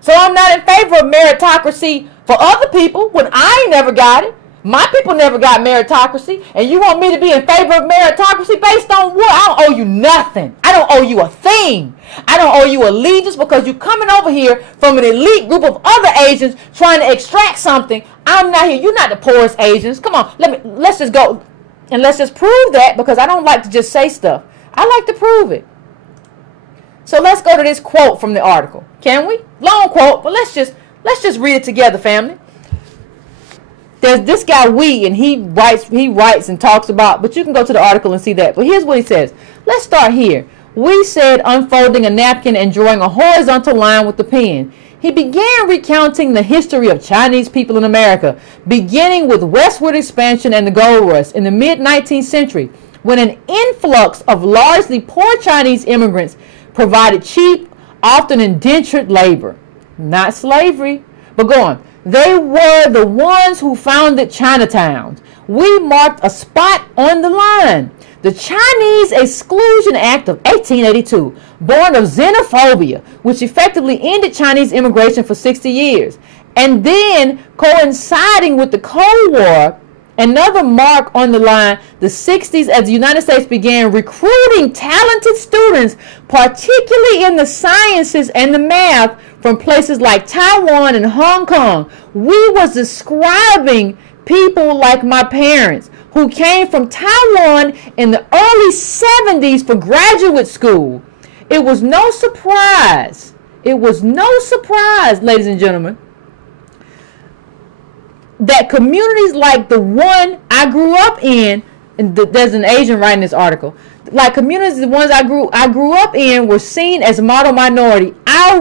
So I'm not in favor of meritocracy for other people when I ain't never got it. My people never got meritocracy. And you want me to be in favor of meritocracy based on what? I don't owe you nothing. I don't owe you a thing. I don't owe you allegiance because you're coming over here from an elite group of other Asians trying to extract something. I'm not here. You're not the poorest Asians. Come on. Let's just go and let's just prove that, because I don't like to just say stuff. I like to prove it. So let's go to this quote from the article. Can we? Long quote, but let's just read it together, family. There's this guy and he writes and talks about, but you can go to the article and see that. But here's what he says. Let's start here. We said, unfolding a napkin and drawing a horizontal line with the pen. He began recounting the history of Chinese people in America, beginning with westward expansion and the gold rush in the mid-19th century, when an influx of largely poor Chinese immigrants provided cheap, often indentured labor. Not slavery, but go on. They were the ones who founded Chinatowns, we marked a spot on the line. The Chinese Exclusion Act of 1882, born of xenophobia, which effectively ended Chinese immigration for 60 years. And then, coinciding with the Cold War, another mark on the line, the 60s, as the United States began recruiting talented students, particularly in the sciences and the math, from places like Taiwan and Hong Kong. We was describing people like my parents who came from Taiwan in the early 70s for graduate school. It was no surprise. It was no surprise, ladies and gentlemen, that communities like the one I grew up in, and there's an Asian writing this article, like communities, the ones I grew up in, were seen as model minority. Our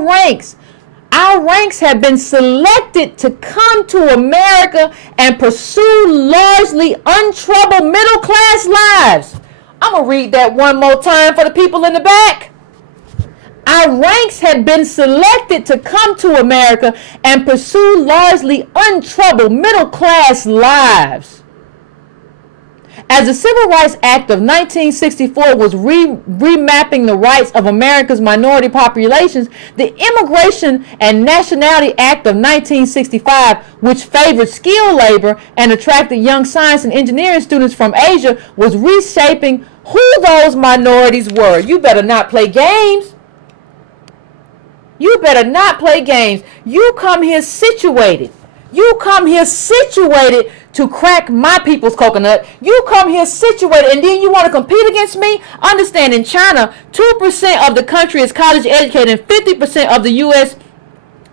ranks have been selected to come to America and pursue largely untroubled middle class lives. I'm going to read that one more time for the people in the back. Our ranks have been selected to come to America and pursue largely untroubled middle class lives. As the Civil Rights Act of 1964 was remapping the rights of America's minority populations, the Immigration and Nationality Act of 1965, which favored skilled labor and attracted young science and engineering students from Asia, was reshaping who those minorities were. You better not play games. You better not play games. You come here situated. You come here situated to crack my people's coconut. You come here situated, and then you want to compete against me? Understand, in China, 2% of the country is college educated, and 50% of the U.S.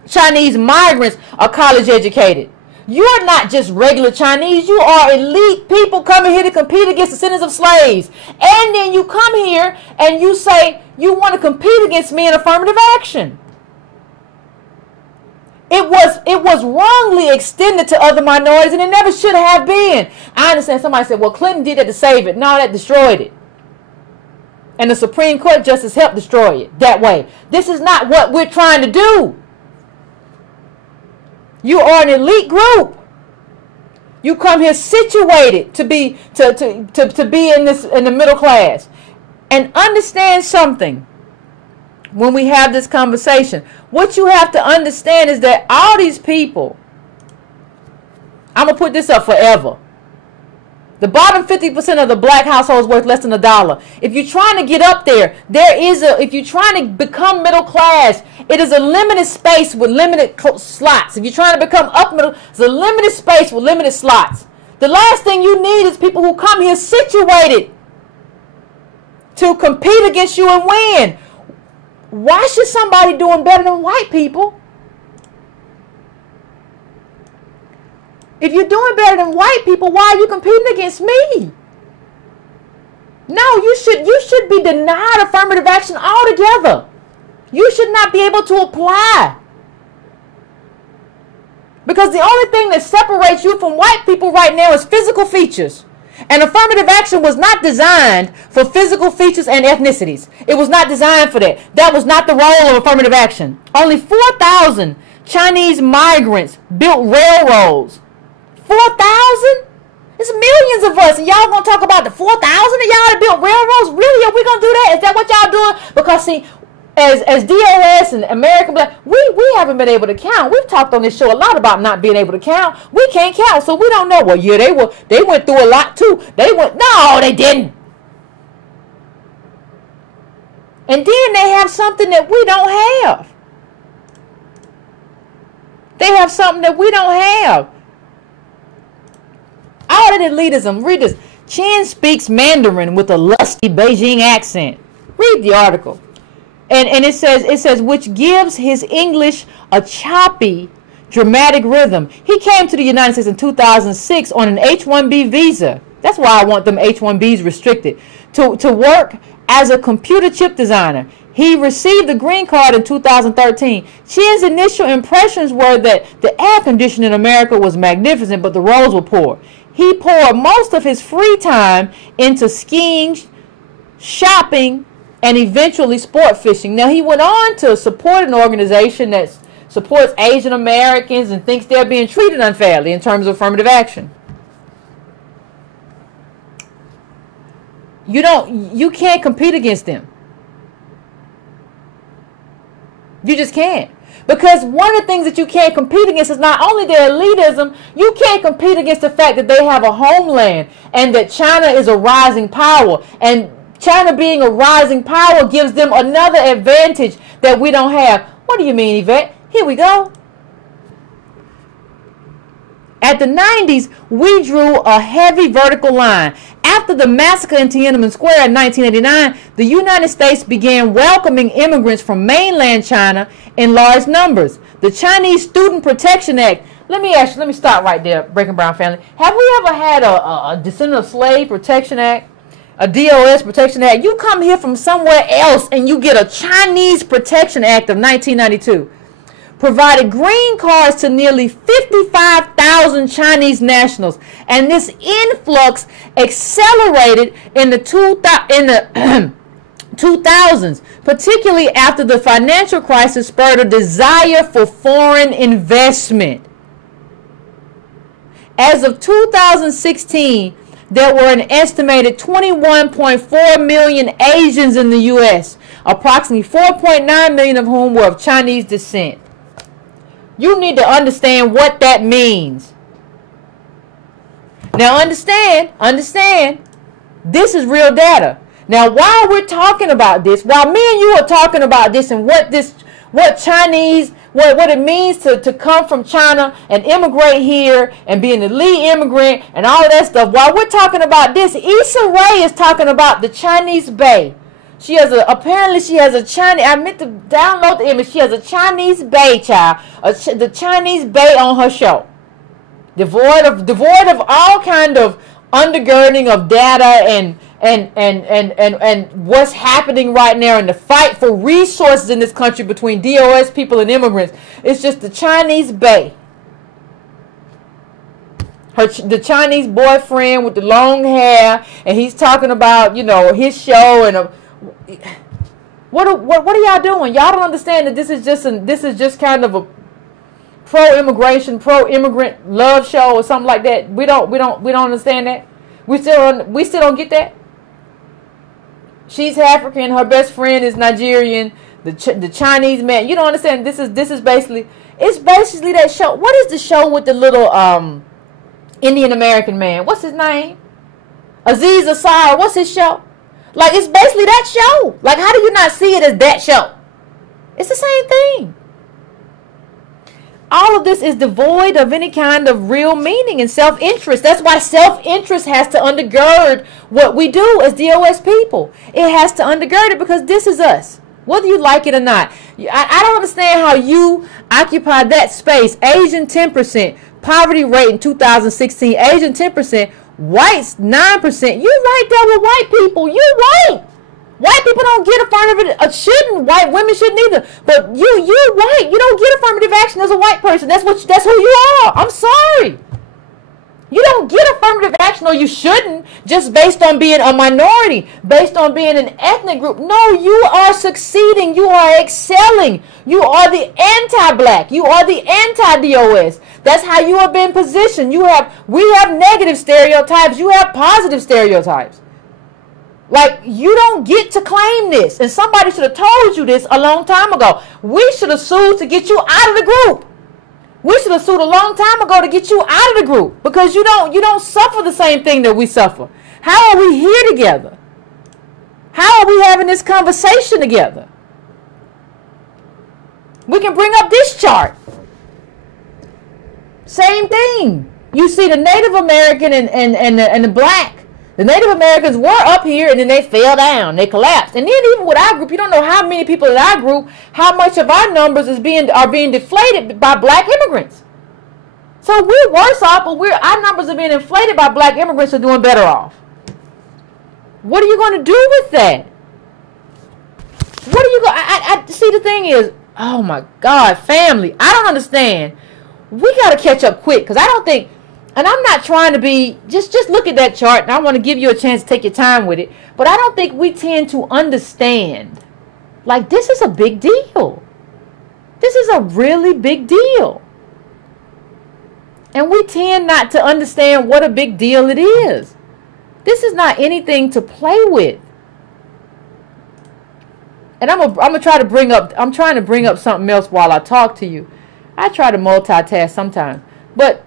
Chinese migrants are college educated. You're not just regular Chinese. You are elite people coming here to compete against the descendants of slaves. And then you come here and you say you want to compete against me in affirmative action. It was wrongly extended to other minorities, and it never should have been. I understand somebody said, well, Clinton did it to save it. No, that destroyed it. And the Supreme Court justice helped destroy it that way. This is not what we're trying to do. You are an elite group. You come here situated to be in the middle class. And understand something. When we have this conversation, what you have to understand is that all these people, I'm going to put this up forever. The bottom 50% of the black households worth less than $1. If you're trying to get up there, if you're trying to become middle class, it is a limited space with limited slots. If you're trying to become up middle, it's a limited space with limited slots. The last thing you need is people who come here situated to compete against you and win. Why should somebody doing better than white people? If you're doing better than white people, why are you competing against me? No, you should be denied affirmative action altogether. You should not be able to apply. Because the only thing that separates you from white people right now is physical features. And affirmative action was not designed for physical features and ethnicities. It was not designed for that. That was not the role of affirmative action. Only 4,000 Chinese migrants built railroads. 4,000? It's millions of us, and y'all gonna talk about the 4,000 of y'all that built railroads? Really? Are we gonna do that? Is that what y'all doing? Because see, as DOS and American Black, we haven't been able to count. We've talked on this show a lot about not being able to count. We can't count, so we don't know. Well, yeah, they went through a lot too. No, they didn't. And then they have something that we don't have. They have something that we don't have. All that elitism. Read this. Chen speaks Mandarin with a lusty Beijing accent. Read the article. And it says, which gives his English a choppy, dramatic rhythm. He came to the United States in 2006 on an H-1B visa. That's why I want them H-1Bs restricted. To work as a computer chip designer. He received a green card in 2013. Chen's initial impressions were that the air conditioning in America was magnificent, but the roads were poor. He poured most of his free time into skiing, shopping, and eventually sport fishing. Now, he went on to support an organization that supports Asian Americans and thinks they're being treated unfairly in terms of affirmative action. You can't compete against them. You just can't. Because one of the things that you can't compete against is not only their elitism, you can't compete against the fact that they have a homeland and that China is a rising power. And China being a rising power gives them another advantage that we don't have. What do you mean, Yvette? Here we go. At the 90s, we drew a heavy vertical line. After the massacre in Tiananmen Square in 1989, the United States began welcoming immigrants from mainland China in large numbers. The Chinese Student Protection Act. Let me stop right there, Breaking Brown family. Have we ever had a Descendant of Slave Protection Act? A DOS Protection Act? You come here from somewhere else and you get a Chinese Protection Act of 1992. Provided green cards to nearly 55,000 Chinese nationals, and this influx accelerated in the 2000s, particularly after the financial crisis spurred a desire for foreign investment. As of 2016, there were an estimated 21.4 million Asians in the U.S., approximately 4.9 million of whom were of Chinese descent. You need to understand what that means. Now understand, this is real data. Now while we're talking about this, while me and you are talking about this and what it means to come from China and immigrate here and be an elite immigrant and all of that stuff, while we're talking about this, Issa Rae is talking about the Chinese Bay. Apparently she has a Chinese, I meant to download the image. She has a Chinese Bay, child. The Chinese Bay on her show. Devoid of all kind of undergirding of data and what's happening right now in the fight for resources in this country between DOS people and immigrants. It's just the Chinese Bay. The Chinese boyfriend with the long hair, and he's talking about, his show and what are y'all doing? Y'all don't understand that this is just kind of a pro-immigration, pro-immigrant love show or something like that. We don't understand that. We still don't get that. She's African, her best friend is Nigerian. The Chinese man, you don't understand. This is basically that show. What is the show with the little Indian American man? What's his name? Aziz Ansari. What's his show? Like, it's basically that show. Like, how do you not see it as that show? It's the same thing. All of this is devoid of any kind of real meaning and self-interest. That's why self-interest has to undergird what we do as DOS people. It has to undergird it because this is us, whether you like it or not. I don't understand how you occupy that space. Asian 10%, poverty rate in 2016, Asian 10%, whites 9%. You right there with white people. You white. White people don't get affirmative. Shouldn't. White women shouldn't either. But you white. You don't get affirmative action as a white person. That's who you are. I'm sorry. You don't get affirmative action, or you shouldn't, just based on being a minority, based on being an ethnic group. No, you are succeeding. You are excelling. You are the anti-black. You are the anti-DOS. That's how you have been positioned. We have negative stereotypes. You have positive stereotypes. Like, you don't get to claim this. And somebody should have told you this a long time ago. We should have sued to get you out of the group. We should have sued a long time ago to get you out of the group, because you don't suffer the same thing that we suffer. How are we here together? How are we having this conversation together? We can bring up this chart. Same thing. You see the Native American and the black. The Native Americans were up here and then they fell down. They collapsed. And then even with our group, you don't know how many people in our group, how much of our numbers are being deflated by black immigrants. So we're worse off, but our numbers are being inflated by black immigrants who are doing better off. What are you going to do with that? What are you going I see, the thing is, oh my God, family, I don't understand. We got to catch up quick, because I don't think, and I'm not trying to be, just look at that chart, and I want to give you a chance to take your time with it. But I don't think we tend to understand. Like, this is a big deal. This is a really big deal. And we tend not to understand what a big deal it is. This is not anything to play with. And I'm gonna try to bring up. I'm trying to bring up something else while I talk to you. I try to multitask sometimes, but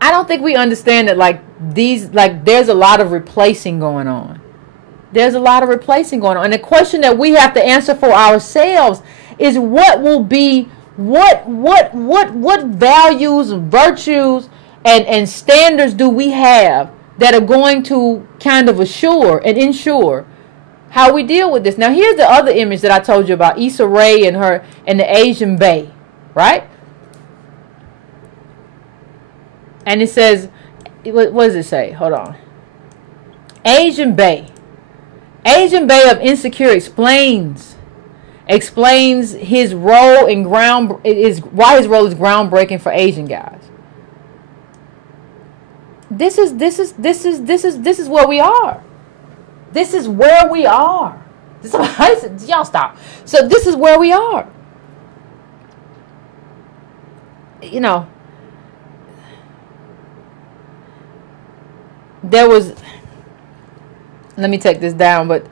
I don't think we understand that there's a lot of replacing going on. There's a lot of replacing going on. And the question that we have to answer for ourselves is what will be what values, virtues, and standards do we have that are going to kind of assure and ensure how we deal with this. Now here's the other image that I told you about, Issa Rae and her and the Asian Bae, right? And it says, what does it say? Hold on. Asian Bae of Insecure explains his role in why his role is groundbreaking for Asian guys. This is where we are. This is where we are. Y'all stop. So this is where we are. You know, there was, let me take this down, but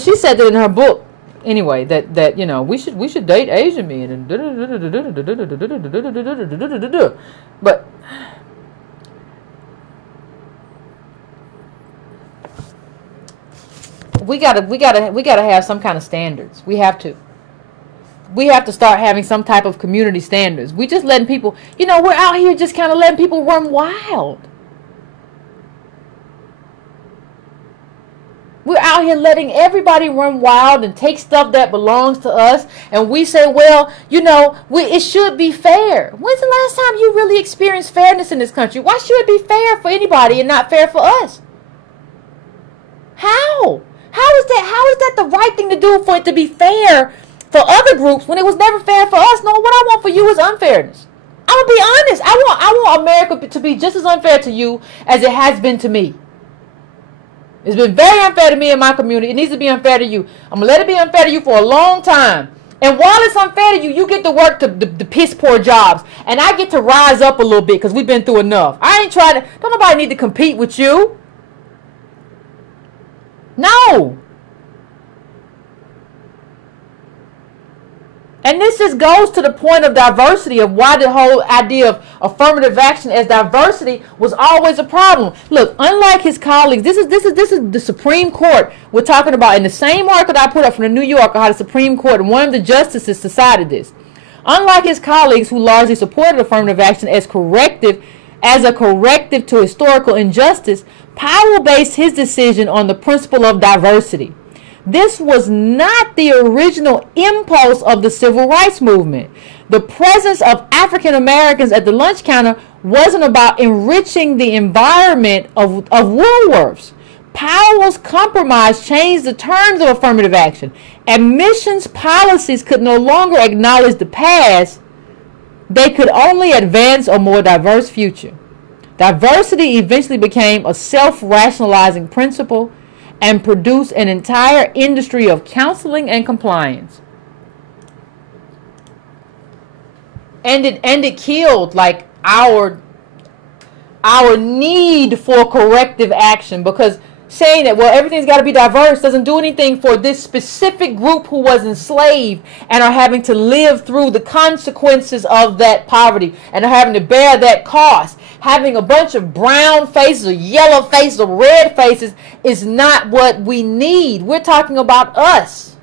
she said that in her book anyway, that you know, we should date Asian men and but we gotta have some kind of standards. We have to start having some type of community standards. We just letting people, you know, we're out here just kind of letting people run wild. We're out here letting everybody run wild and take stuff that belongs to us. And we say, well, you know, it should be fair. When's the last time you really experienced fairness in this country? Why should it be fair for anybody and not fair for us? How? How is that the right thing to do for it to be fair for other groups when it was never fair for us? No, what I want for you is unfairness. I'm going to be honest. I want America to be just as unfair to you as it has been to me. It's been very unfair to me and my community. It needs to be unfair to you. I'm going to let it be unfair to you for a long time. And while it's unfair to you, you get to work the piss poor jobs. And I get to rise up a little bit because we've been through enough. I ain't trying to, don't nobody need to compete with you. No. And this just goes to the point of diversity, of why the whole idea of affirmative action as diversity was always a problem. Look, unlike his colleagues, this is the Supreme Court we're talking about in the same article that I put up from the New Yorker, how the Supreme Court and one of the justices decided this. Unlike his colleagues who largely supported affirmative action as a corrective to historical injustice, Powell based his decision on the principle of diversity. This was not the original impulse of the civil rights movement. The presence of African Americans at the lunch counter wasn't about enriching the environment of Woolworths. Powell's compromise changed the terms of affirmative action. Admissions policies could no longer acknowledge the past. They could only advance a more diverse future. Diversity eventually became a self-rationalizing principle and produce an entire industry of counseling and compliance. And it killed like our need for corrective action, because saying that, well, everything's got to be diverse doesn't do anything for this specific group who was enslaved and are having to live through the consequences of that poverty and are having to bear that cost. Having a bunch of brown faces or yellow faces or red faces is not what we need. We're talking about us.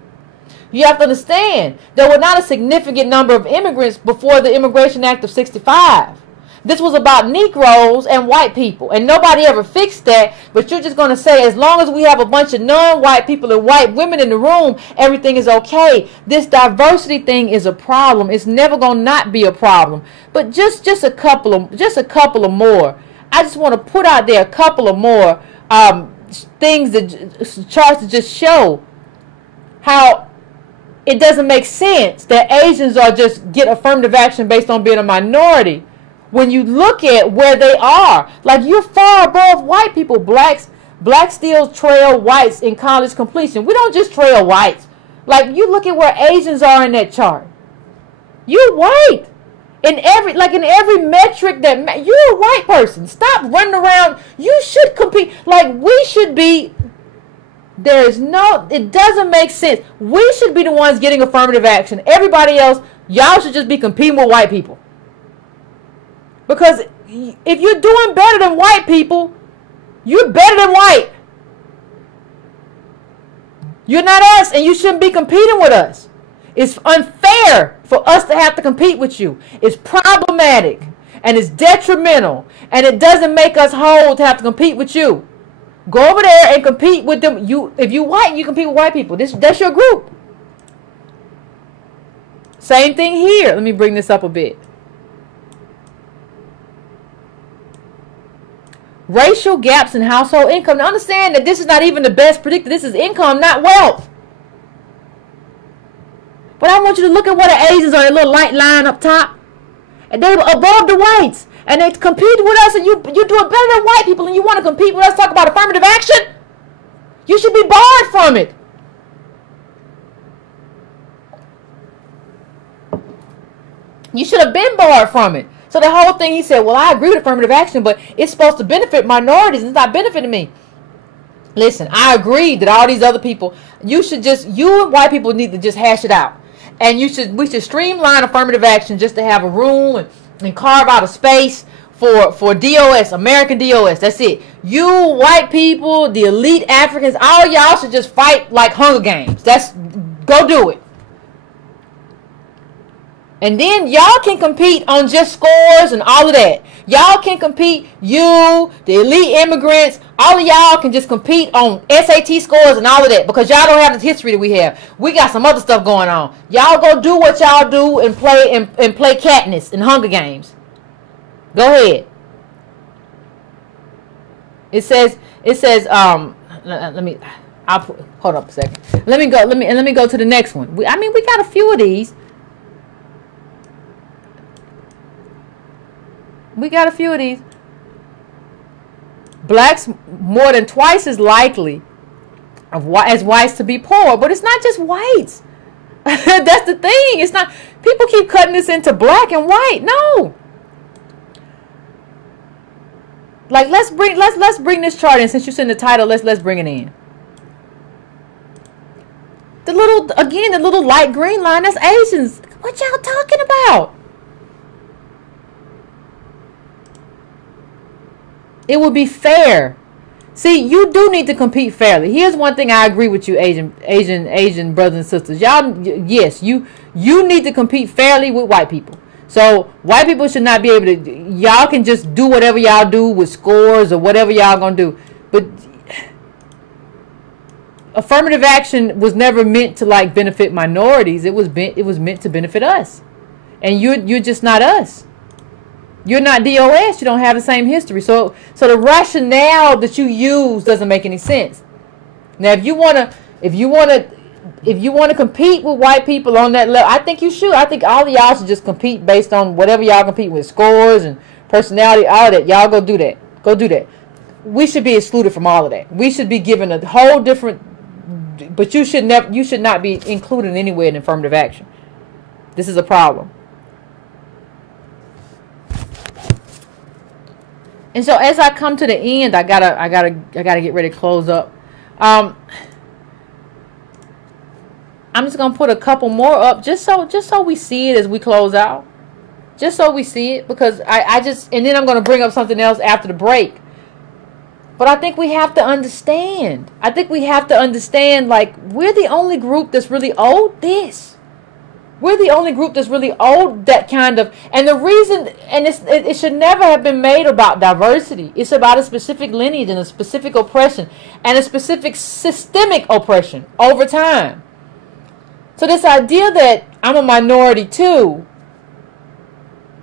You have to understand, there were not a significant number of immigrants before the Immigration Act of 65. This was about Negroes and white people, and nobody ever fixed that. But you're just going to say, as long as we have a bunch of non-white people and white women in the room, everything is okay. This diversity thing is a problem. It's never going to not be a problem. But just a couple of more. I just want to put out there a couple of more things, that charts to just show how it doesn't make sense that Asians are just get affirmative action based on being a minority. When you look at where they are, like, you're far above white people. Blacks still trail whites in college completion. We don't just trail whites. Like, you look at where Asians are in that chart. You're white. In every metric that you're a white person. Stop running around. You should compete. Like, we should be. It doesn't make sense. We should be the ones getting affirmative action. Everybody else, y'all should just be competing with white people. Because if you're doing better than white people, you're better than white. You're not us, and you shouldn't be competing with us. It's unfair for us to have to compete with you. It's problematic, and it's detrimental, and it doesn't make us whole to have to compete with you. Go over there and compete with them. If you white, you compete with white people. That's your group. Same thing here. Let me bring this up a bit. Racial gaps in household income. Now understand that this is not even the best predictor. This is income, not wealth. But I want you to look at what the Asians are, a little light line up top. And they're above the whites. And they compete with us, and you're doing better than white people, and you want to compete with us, talk about affirmative action? You should be barred from it. You should have been barred from it. So the whole thing, he said, well, I agree with affirmative action, but it's supposed to benefit minorities, and it's not benefiting me. Listen, I agree that all these other people, you and white people need to just hash it out. And we should streamline affirmative action just to have a room and carve out a space for DOS, American DOS. That's it. You white people, the elite Africans, all y'all should just fight like Hunger Games. Go do it. And then y'all can compete on just scores and all of that. Y'all can compete, the elite immigrants, all of y'all can just compete on SAT scores and all of that, because y'all don't have the history that we have. We got some other stuff going on. Y'all go do what y'all do and play Katniss and Hunger Games. Go ahead. It says hold up a second. Let me go to the next one. We got a few of these. Blacks more than twice as likely as whites to be poor. But it's not just whites. That's the thing. It's not. People keep cutting this into black and white. No. Like, let's bring this chart in. Since you sent the title, let's bring it in. The little light green line, that's Asians. What y'all talking about? It would be fair. See, you do need to compete fairly. Here's one thing I agree with you, Asian brothers and sisters. Y'all, yes, you need to compete fairly with white people. So white people should not be able to. Y'all can just do whatever y'all do with scores or whatever y'all gonna do. But affirmative action was never meant to like benefit minorities. It was meant to benefit us. And you're just not us. You're not DOS. You don't have the same history. So the rationale that you use doesn't make any sense. Now, if you wanna compete with white people on that level, I think you should. I think all of y'all should just compete based on whatever y'all compete with, scores and personality, all of that. Y'all go do that. Go do that. We should be excluded from all of that. We should be given a whole different. But you should not be included anywhere in affirmative action. This is a problem. And so as I come to the end, I gotta get ready to close up. I'm just gonna put a couple more up just so we see it as we close out. Just so we see it, because and then I'm gonna bring up something else after the break. But I think we have to understand. Like, we're the only group that's really owed this. We're the only group that's really owed that kind of, and the reason, and it should never have been made about diversity. It's about a specific lineage and a specific oppression and a specific systemic oppression over time. So this idea that I'm a minority too,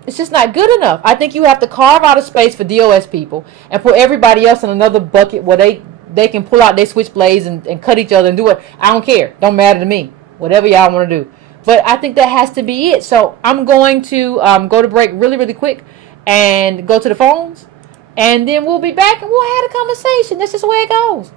it's just not good enough. I think you have to carve out a space for DOS people and put everybody else in another bucket where they can pull out their switchblades and cut each other and do it. I don't care. Don't matter to me. Whatever y'all want to do. But I think that has to be it. So I'm going to go to break really, really quick and go to the phones. And then we'll be back and we'll have a conversation. That's just the way it goes.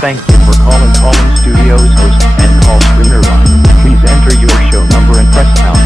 Thank you for calling Studios host and call screener line. Please enter your show number and press pound.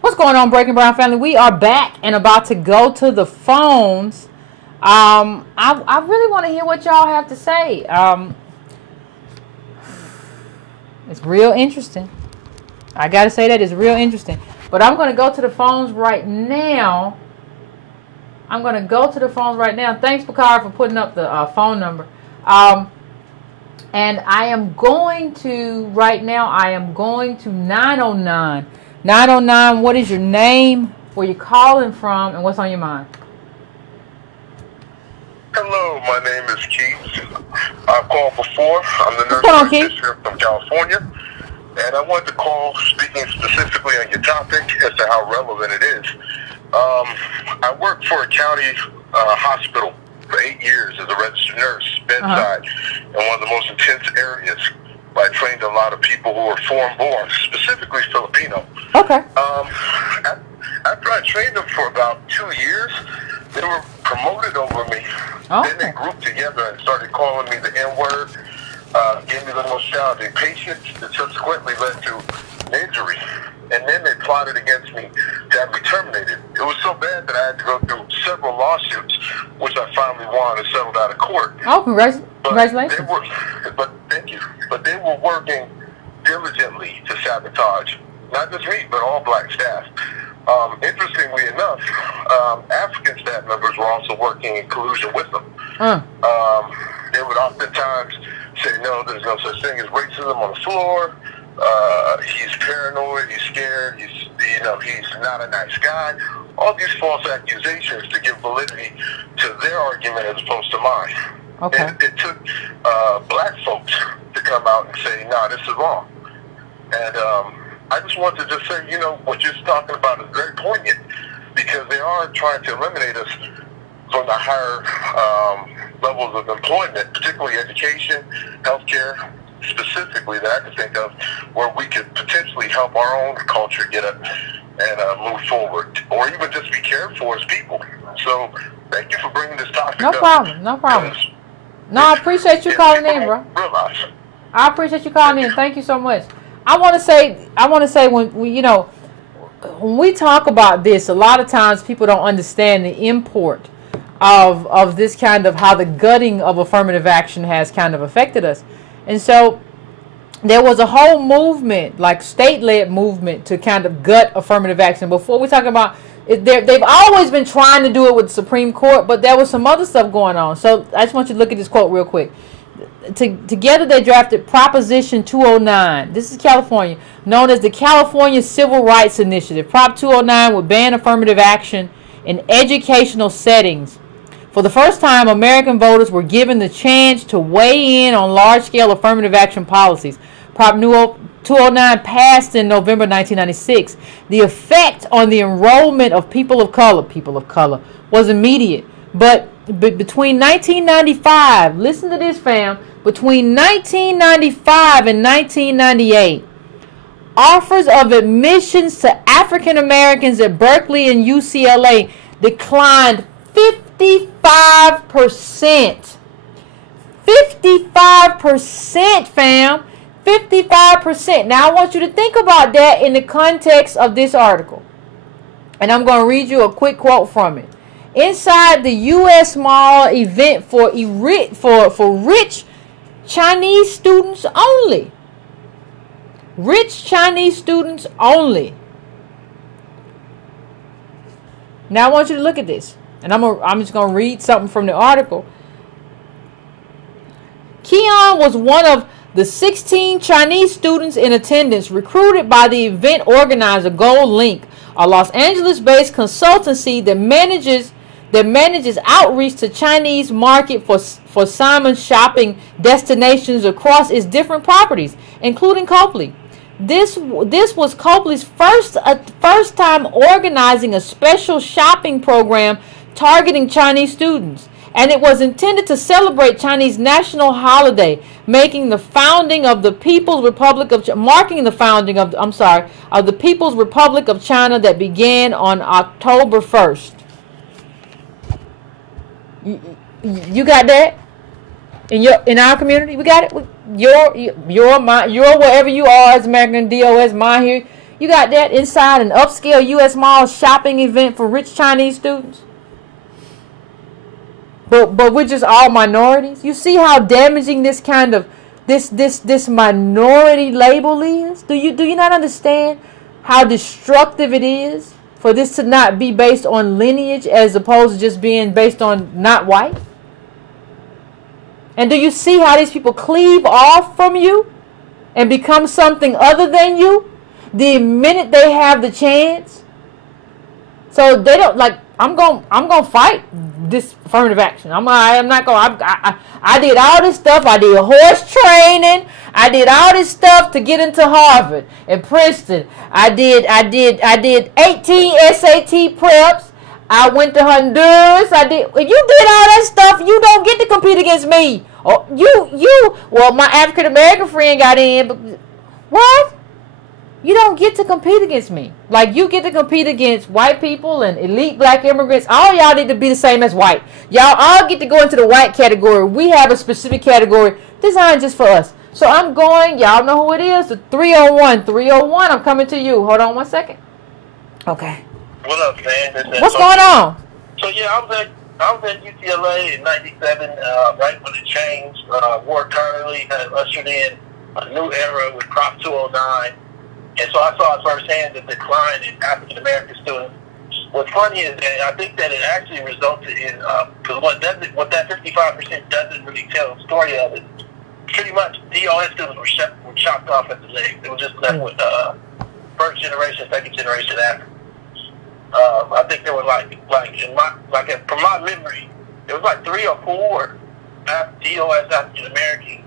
What's going on, Breaking Brown family? We are back and about to go to the phones. I really want to hear what y'all have to say. It's real interesting. I got to say that it's real interesting. But I'm going to go to the phones right now. Thanks, Bakar, for putting up the phone number. And I am going to, right now, 909 909, what is your name, where you calling from, and what's on your mind? Hello, my name is Keith. I've called before. I'm the nurse practitioner from California. And I wanted to call speaking specifically on your topic as to how relevant it is. I worked for a county hospital for 8 years as a registered nurse, bedside, in one of the most intense areas. I trained a lot of people who were foreign-born, specifically Filipino. Okay. After I trained them for about 2 years, they were promoted over me. Then they grouped together and started calling me the N-word, gave me the most challenging patients that subsequently led to an injury. And then they plotted against me to have me terminated. It was so bad that I had to go through several lawsuits, which I finally won and settled out of court. Oh, congratulations. Thank you. But they were working diligently to sabotage, not just me, but all black staff. Interestingly enough, African staff members were also working in collusion with them. They would oftentimes say, no, there's no such thing as racism on the floor. He's paranoid, he's scared, he's not a nice guy. All these false accusations to give validity to their argument as opposed to mine. Okay. And it took black folks to come out and say, nah, this is wrong. And I just want to just say, what you're talking about is very poignant, because they are trying to eliminate us from the higher levels of employment, particularly education, healthcare, specifically that I can think of, where we could potentially help our own culture get up and move forward, or even just be cared for as people. So thank you for bringing this topic up. No problem. No, I appreciate you calling in, bro. I appreciate you calling in. Thank you so much. I want to say when we talk about this, a lot of times people don't understand the import of this kind of how the gutting of affirmative action has kind of affected us. And so there was a whole movement, like state-led movement, to kind of gut affirmative action. Before we talk about it, they've always been trying to do it with the Supreme Court, but there was some other stuff going on. So I just want you to look at this quote real quick. Together they drafted Proposition 209. This is California, known as the California Civil Rights Initiative. Prop 209 would ban affirmative action in educational settings. For the first time, American voters were given the chance to weigh in on large-scale affirmative action policies. Prop 209 passed in November 1996. The effect on the enrollment of people of color was immediate. But between 1995, listen to this, fam, between 1995 and 1998, offers of admissions to African Americans at Berkeley and UCLA declined 55%. 55%, fam. 55%. Now, I want you to think about that in the context of this article. And I'm going to read you a quick quote from it. Inside the U.S. Mall event for rich Chinese students only. Rich Chinese students only. Now, I want you to look at this. And I'm just going to read something from the article. Keon was one of the 16 Chinese students in attendance recruited by the event organizer Gold Link, a Los Angeles-based consultancy that manages outreach to Chinese market for Simon's shopping destinations across its different properties, including Copley. This was Copley's first time organizing a special shopping program targeting Chinese students, and it was intended to celebrate Chinese national holiday, marking the founding of the People's Republic of China that began on October 1st. You got that? In our community, we got it. Your wherever you are as American DOS, mine here. You got that inside an upscale U.S. Mall shopping event for rich Chinese students. But we're just all minorities. You see how damaging this kind of this minority label is? Do you not understand how destructive it is for this to not be based on lineage as opposed to just being based on not white? And do you see how these people cleave off from you and become something other than you? the minute they have the chance. So they don't like. I'm gonna fight this affirmative action. I'm not gonna. I did all this stuff. I did horse training. I did all this stuff to get into Harvard and Princeton. I did 18 SAT preps. I went to Honduras. If you did all that stuff, you don't get to compete against me. Oh, well, my African American friend got in, but what? You don't get to compete against me. Like, you get to compete against white people and elite black immigrants. All y'all need to be the same as white. Y'all all get to go into the white category. We have a specific category designed just for us. So I'm going, y'all know who it is, the 301. 301, I'm coming to you. Hold on one second. Okay. What up, man? What's going on? So, yeah, I was at UCLA in 97, right when it changed. Ward Carney had ushered in a new era with Prop 209. And so I saw firsthand the decline in African-American students. What's funny is that I think that it actually resulted in, because what that 55% doesn't really tell the story of it, pretty much DOS students were chopped off at the legs. It was just left with first generation, second generation Africans. I think there were from my memory, there was like 3 or 4 DOS African-Americans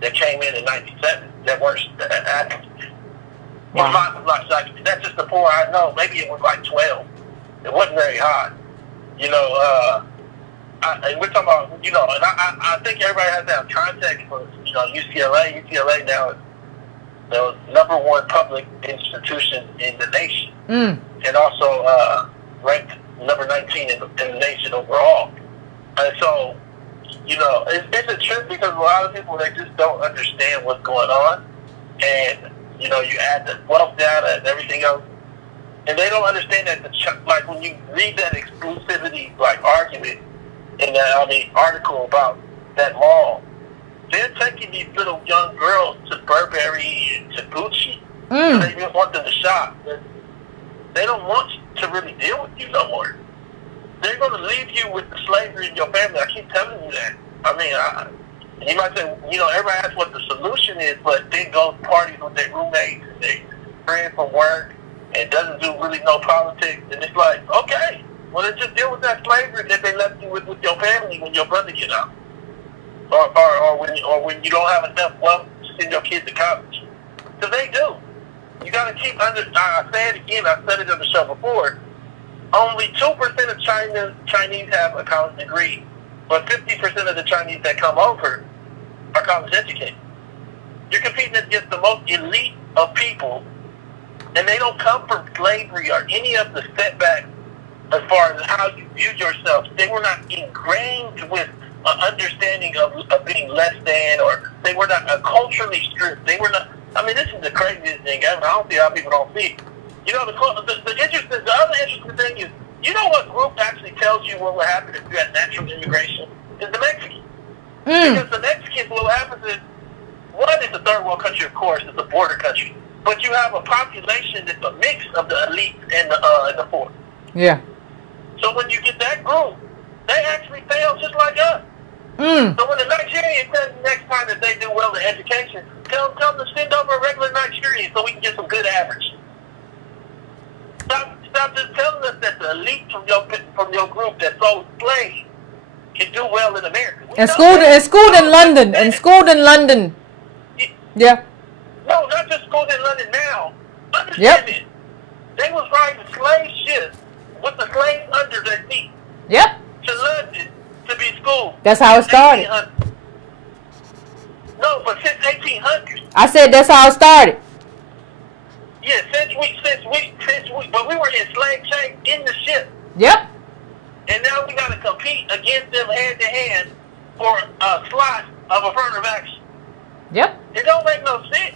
that came in 97 that weren't African. Wow. That's just the 4 I know. Maybe it was like 12. It wasn't very high. You know, and we're talking about, you know, and I think everybody has to have context for, you know, UCLA. UCLA now is the #1 public institution in the nation. And also ranked number 19 in the nation overall. And so, you know, it's a trip because a lot of people, they just don't understand what's going on. And, you know, you add the wealth data and everything else, and they don't understand that like when you read that exclusivity argument in that article about that mall, they're taking these little young girls to Burberry and to Gucci. So they just want them to shop. They don't want to really deal with you no more. They're going to leave you with the slavery in your family. I keep telling you that. I mean, you might say, you know, everybody asks what the solution is, but then goes parties with their roommates and their friends from work and doesn't do really no politics. And it's like, okay, well, then just deal with that slavery that they left you with your family when your brother get out. Or when you don't have enough wealth to send your kids to college. Because they do. You got to keep I say it again, I said it on the show before, only 2% of Chinese have a college degree, but 50% of the Chinese that come over are college educated. You're competing against the most elite of people, and they don't come from slavery or any of the setbacks as far as how you view yourself. They were not ingrained with an understanding of being less than, or they were not culturally stripped. They were not. I mean, this is the craziest thing ever. I don't see how people don't see it. You know, the other interesting thing is, you know what group actually tells you what will happen if you have natural immigration? Is the Mexicans. Because the Mexicans, what happens is, one, it's a third world country, of course, it's a border country. But you have a population that's a mix of the elite and the poor. Yeah. So when you get that group, they actually fail just like us. So when the Nigerian tells you next time that they do well in education, tell them to send over a regular Nigerian so we can get some good average. Stop just telling us that the elite from your group that sold slaves can do well in America. And schooled in London. Yeah. No, not just schooled in London now. Understand it. They was riding slave ships with the slaves under their feet. Yep. To London to be schooled. That's how it started. No, but since 1800. I said that's how it started. Yeah, since we, but we were in slave chains in the ship. Yep. And now we got to compete against them hand to hand for a slot of affirmative action. Yep. It don't make no sense.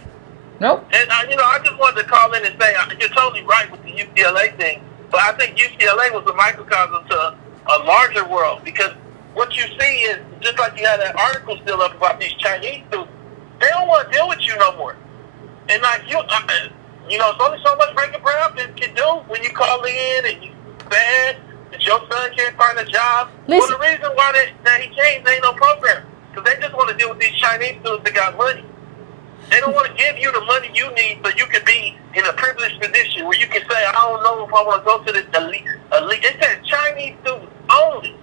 Nope. And I just wanted to call in and say you're totally right with the UCLA thing, but I think UCLA was a microcosm to a larger world, because what you see is, just like you had that article still up about these Chinese students, they don't want to deal with you no more. And like you know, it's only so much Franklin Brown can do when you call in and you bad that your son can't find a job. Listen. Well, the reason why that he changed ain't no program, because they just want to deal with these Chinese students that got money. They don't want to give you the money you need so you can be in a privileged position where you can say, I don't know if I want to go to the elite. They said Chinese students only.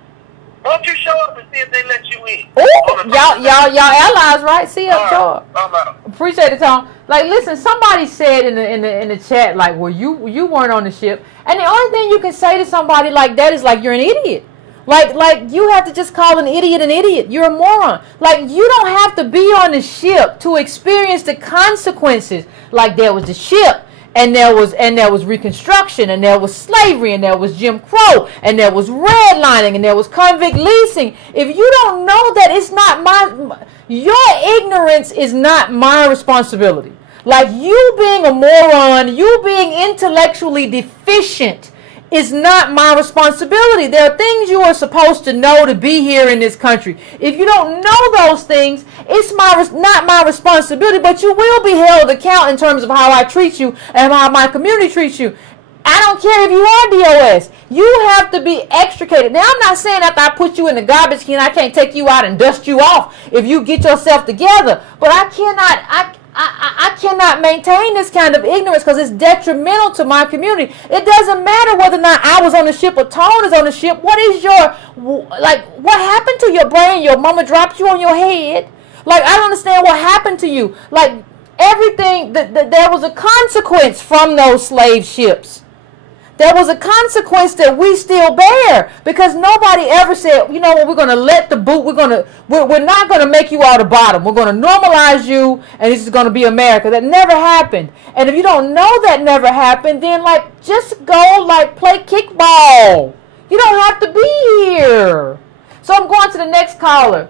Why don't you show up and see if they let you in? Ooh, y'all allies, right? See up, show up. I'm out. Appreciate it, Tom. Like, listen, somebody said in the chat, like, well, you weren't on the ship, and the only thing you can say to somebody like that is like, you're an idiot. Like you have to just call an idiot. You're a moron. Like, you don't have to be on the ship to experience the consequences. Like, there was the ship. And there was Reconstruction, and there was slavery, and there was Jim Crow, and there was redlining, and there was convict leasing. If you don't know that, it's not your ignorance is not my responsibility. Like, you being a moron, you being intellectually deficient is not my responsibility. There are things you are supposed to know to be here in this country. If you don't know those things, it's not my responsibility, but you will be held account in terms of how I treat you and how my community treats you. I don't care if you are DOS. You have to be extricated. Now, I'm not saying after I put you in the garbage can, I can't take you out and dust you off if you get yourself together. But I cannot maintain this kind of ignorance because it's detrimental to my community. It doesn't matter whether or not I was on the ship or Tone is on the ship. What happened to your brain? Your mama dropped you on your head? Like, I don't understand what happened to you. Like, everything, there was a consequence from those slave ships. There was a consequence that we still bear because nobody ever said, you know what, we're going to let the boot, we're not going to make you all the bottom. We're going to normalize you and this is going to be America. That never happened. And if you don't know that never happened, then like just go like play kickball. You don't have to be here. So I'm going to the next caller.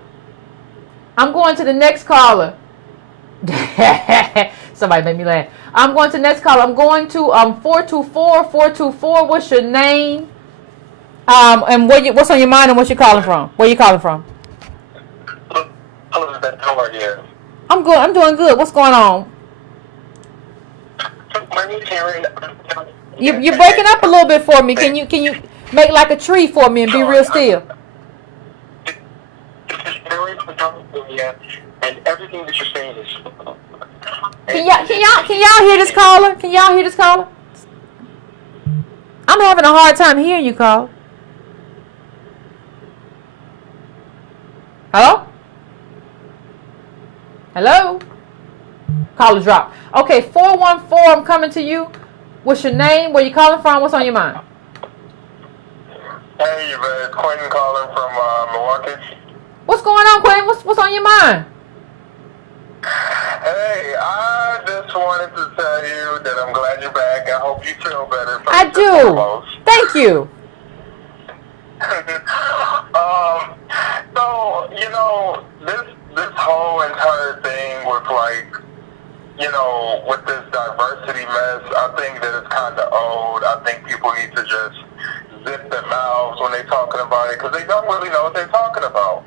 Somebody made me laugh. I'm going to the next call. I'm going to 424. What's your name? And what's on your mind and what you calling from? Where you calling from? Hello, Yvette. How are you? I'm good. I'm doing good. What's going on? My name's Aaron. You're breaking up a little bit for me. Can you make like a tree for me and be real still? This is Aaron from California, and everything that you're saying is. Can y'all hear this caller? Can y'all hear this caller? I'm having a hard time hearing you, caller. Hello? Caller dropped. Okay, 414, I'm coming to you. What's your name? Where you calling from? What's on your mind? Hey, Yvette. Quentin calling from Milwaukee. What's going on, Quentin? What's on your mind? Hey, I just wanted to tell you that I'm glad you're back. I hope you feel better. I do. Thank you. So, you know, this whole entire thing with like, you know, with this diversity mess, I think that it's kind of old. I think people need to just zip their mouths when they're talking about it because they don't really know what they're talking about,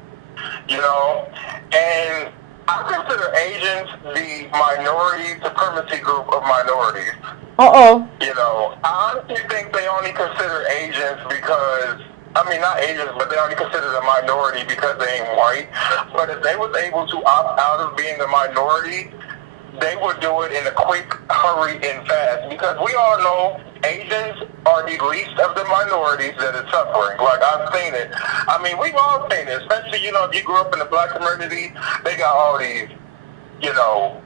you know? And I consider Asians the minority supremacy group of minorities. Uh-oh. You know, I honestly think they only consider Asians because, I mean, not Asians, but they only consider the minority because they ain't white. But if they was able to opt out of being a minority, they would do it in a quick hurry and fast. Because we all know Asians are the least of the minorities that is suffering. Like, I've seen it. I mean, we've all seen it. Especially, you know, if you grew up in the black community, they got all these, you know,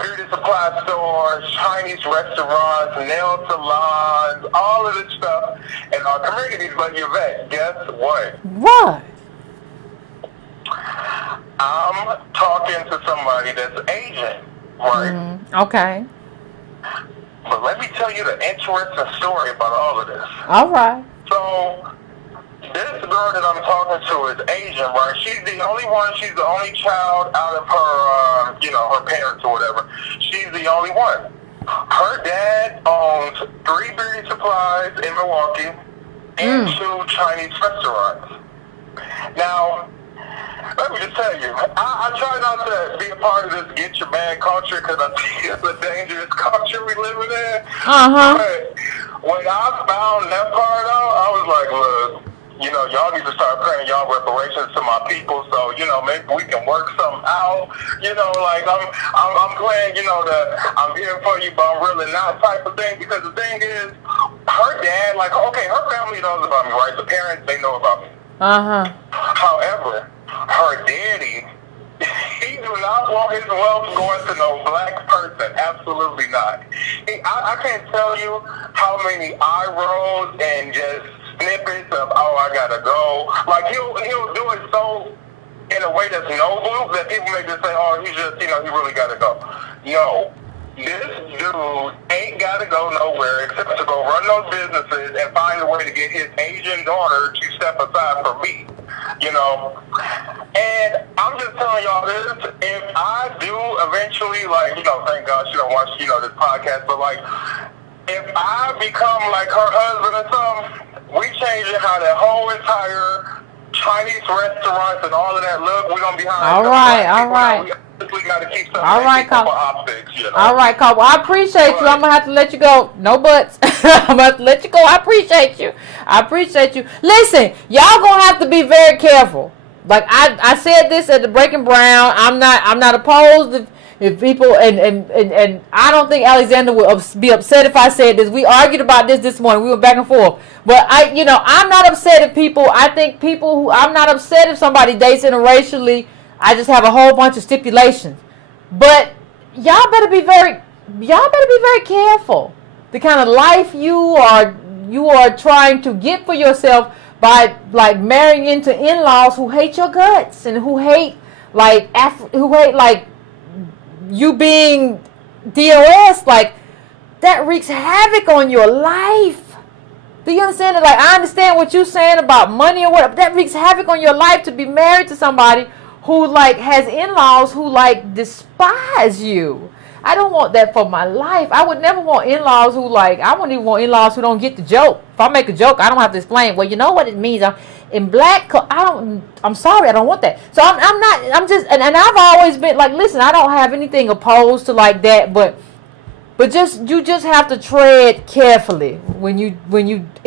beauty supply stores, Chinese restaurants, nail salons, all of this stuff in our communities. But Yvette, guess what? What? I'm talking to somebody that's Asian, right? Okay. But let me tell you the interesting story about all of this. All right. So, this girl that I'm talking to is Asian, right? She's the only one. She's the only child out of her, you know, her parents or whatever. She's the only one. Her dad owns 3 beauty supplies in Milwaukee and 2 Chinese restaurants. Now, let me just tell you, I try not to be a part of this get your bag culture because I think it's a dangerous culture we living in. But when I found that part out, I was like, look, you know, y'all need to start paying y'all reparations to my people so, you know, maybe we can work something out. how, like I'm playing, I'm here for you, but I'm really not type of thing. Because the thing is, her dad, like, okay, her family knows about me, right? The parents, they know about me. However, her daddy, he do not want his wealth going to no black person. Absolutely not. I can't tell you how many eye rolls and just snippets of, oh, I gotta go. Like, he'll do it so in a way that's noble that people may just say, oh, he's just, he really gotta go. Yo, this dude ain't gotta go nowhere except to go run those businesses and find a way to get his Asian daughter to step aside for me. And I'm just telling y'all this, if I do eventually, like, thank God she don't watch, this podcast, but like, if I become like her husband or something, we changing how that whole entire Chinese restaurants and all of that look. We're gonna be behind. All right. We gotta keep some all right, for optics, All right, Carl. Well, I appreciate you. I'm gonna have to let you go. No buts. I'm gonna have to let you go. I appreciate you. Listen, y'all gonna have to be very careful. Like I said this at the Breaking Brown. I'm not opposed if people and I don't think Alexander will be upset if I said this. We argued about this morning. We went back and forth. But I'm not upset if people. I think I'm not upset if somebody dates interracially. I just have a whole bunch of stipulations. But y'all better be very careful. The kind of life you are trying to get for yourself by like marrying into in-laws who hate your guts and who hate like you being DOS, like that wreaks havoc on your life. Do you understand that? Like, I understand what you're saying about money or whatever. That wreaks havoc on your life to be married to somebody who like has in-laws who like despise you. I don't want that for my life. I would never want in-laws who like, I wouldn't even want in-laws who don't get the joke. If I make a joke, I don't have to explain, well, you know what it means. In black, I'm sorry, I don't want that. So I'm just, and I've always been like, listen, I don't have anything opposed to like that, but you just have to tread carefully when you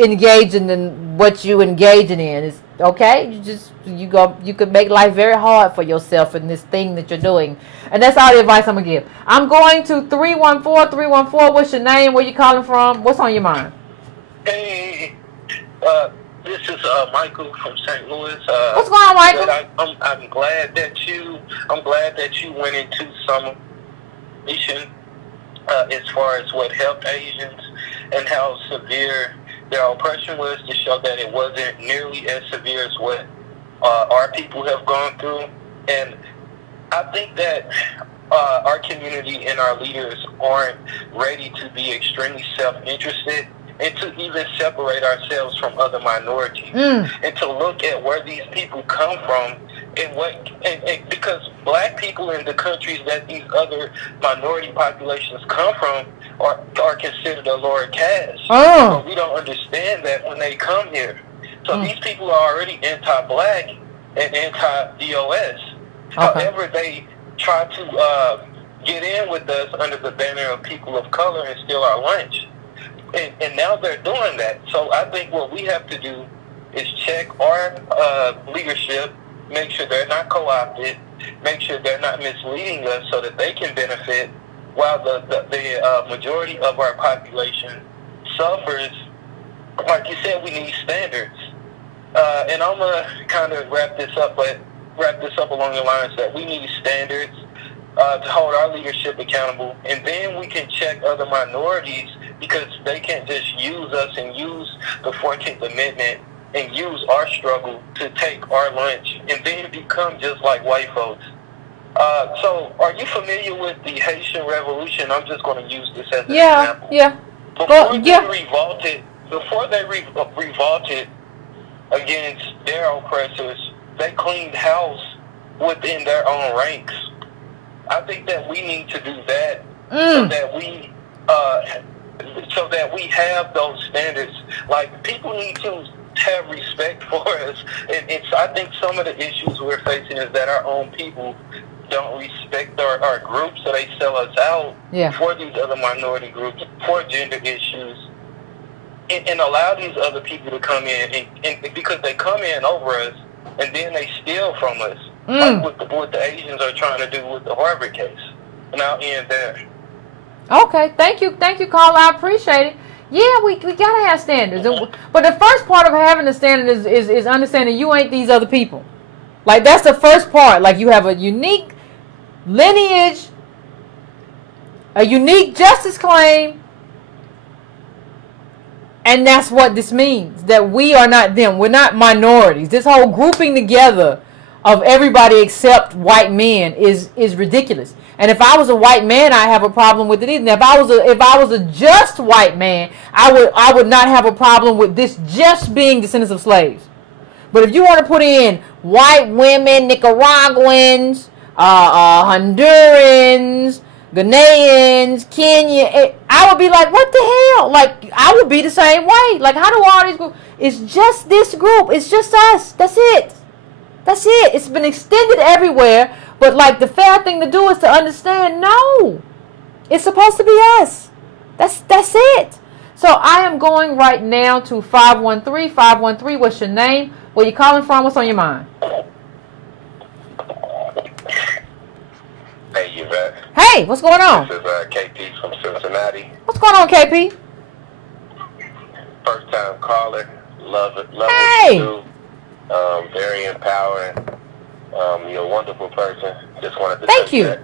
engage in what you engaging in. Is okay. You could make life very hard for yourself in this thing that you're doing, and that's all the advice I'm gonna give. I'm going to 314. What's your name? Where you calling from? What's on your mind? Hey, this is Michael from St. Louis. What's going on, Michael? I'm glad that you went into some information as far as what helped Asians and how severe their oppression was, to show that it wasn't nearly as severe as what our people have gone through. And I think that our community and our leaders aren't ready to be extremely self-interested and to even separate ourselves from other minorities and to look at where these people come from and because black people in the countries that these other minority populations come from are considered a lower caste. But we don't understand that when they come here. So these people are already anti-black and anti-DOS. However, they try to get in with us under the banner of people of color and steal our lunch. And now they're doing that. So I think what we have to do is check our leadership, make sure they're not co-opted, make sure they're not misleading us so that they can benefit, while the majority of our population suffers. Like you said, we need standards. And I'm going to kind of wrap this up along the lines that we need standards to hold our leadership accountable, and then we can check other minorities, because they can't just use us and use the 14th Amendment and use our struggle to take our lunch and then become just like white folks. So are you familiar with the Haitian Revolution? I'm just going to use this as an example. Yeah. Before they revolted against their oppressors, they cleaned house within their own ranks. I think that we need to do that so that we have those standards. Like, people need to have respect for us. And I think some of the issues we're facing is that our own people don't respect our groups, so they sell us out for these other minority groups, for gender issues, and allow these other people to come in, and because they come in over us, and then they steal from us. like what the Asians are trying to do with the Harvard case. And I'll end there. Okay, thank you, caller. I appreciate it. Yeah, we gotta have standards, but the first part of having a standard is understanding you ain't these other people. Like, that's the first part. Like, you have a unique lineage, a unique justice claim, and that's what this means. That we are not them. We're not minorities. This whole grouping together of everybody except white men is ridiculous. And if I was a white man, I have a problem with it either. Now, if I was a just white man, I would not have a problem with this just being descendants of slaves. But if you want to put in white women, Nicaraguans, Hondurans, Ghanaians, Kenya, I would be like, what the hell? Like, I would be the same way. Like, how do all these groups? It's just this group. It's just us. That's it. That's it. It's been extended everywhere. But, like, the fair thing to do is to understand, no. It's supposed to be us. That's it. So, I am going right now to 513. 513, what's your name? Where you calling from? What's on your mind? Hey, Yvette. Hey, what's going on? This is KP from Cincinnati. What's going on, KP? First time caller. Love it. Love Hey. what you do. Very empowering. You're a wonderful person. Just wanted to Thank you. that.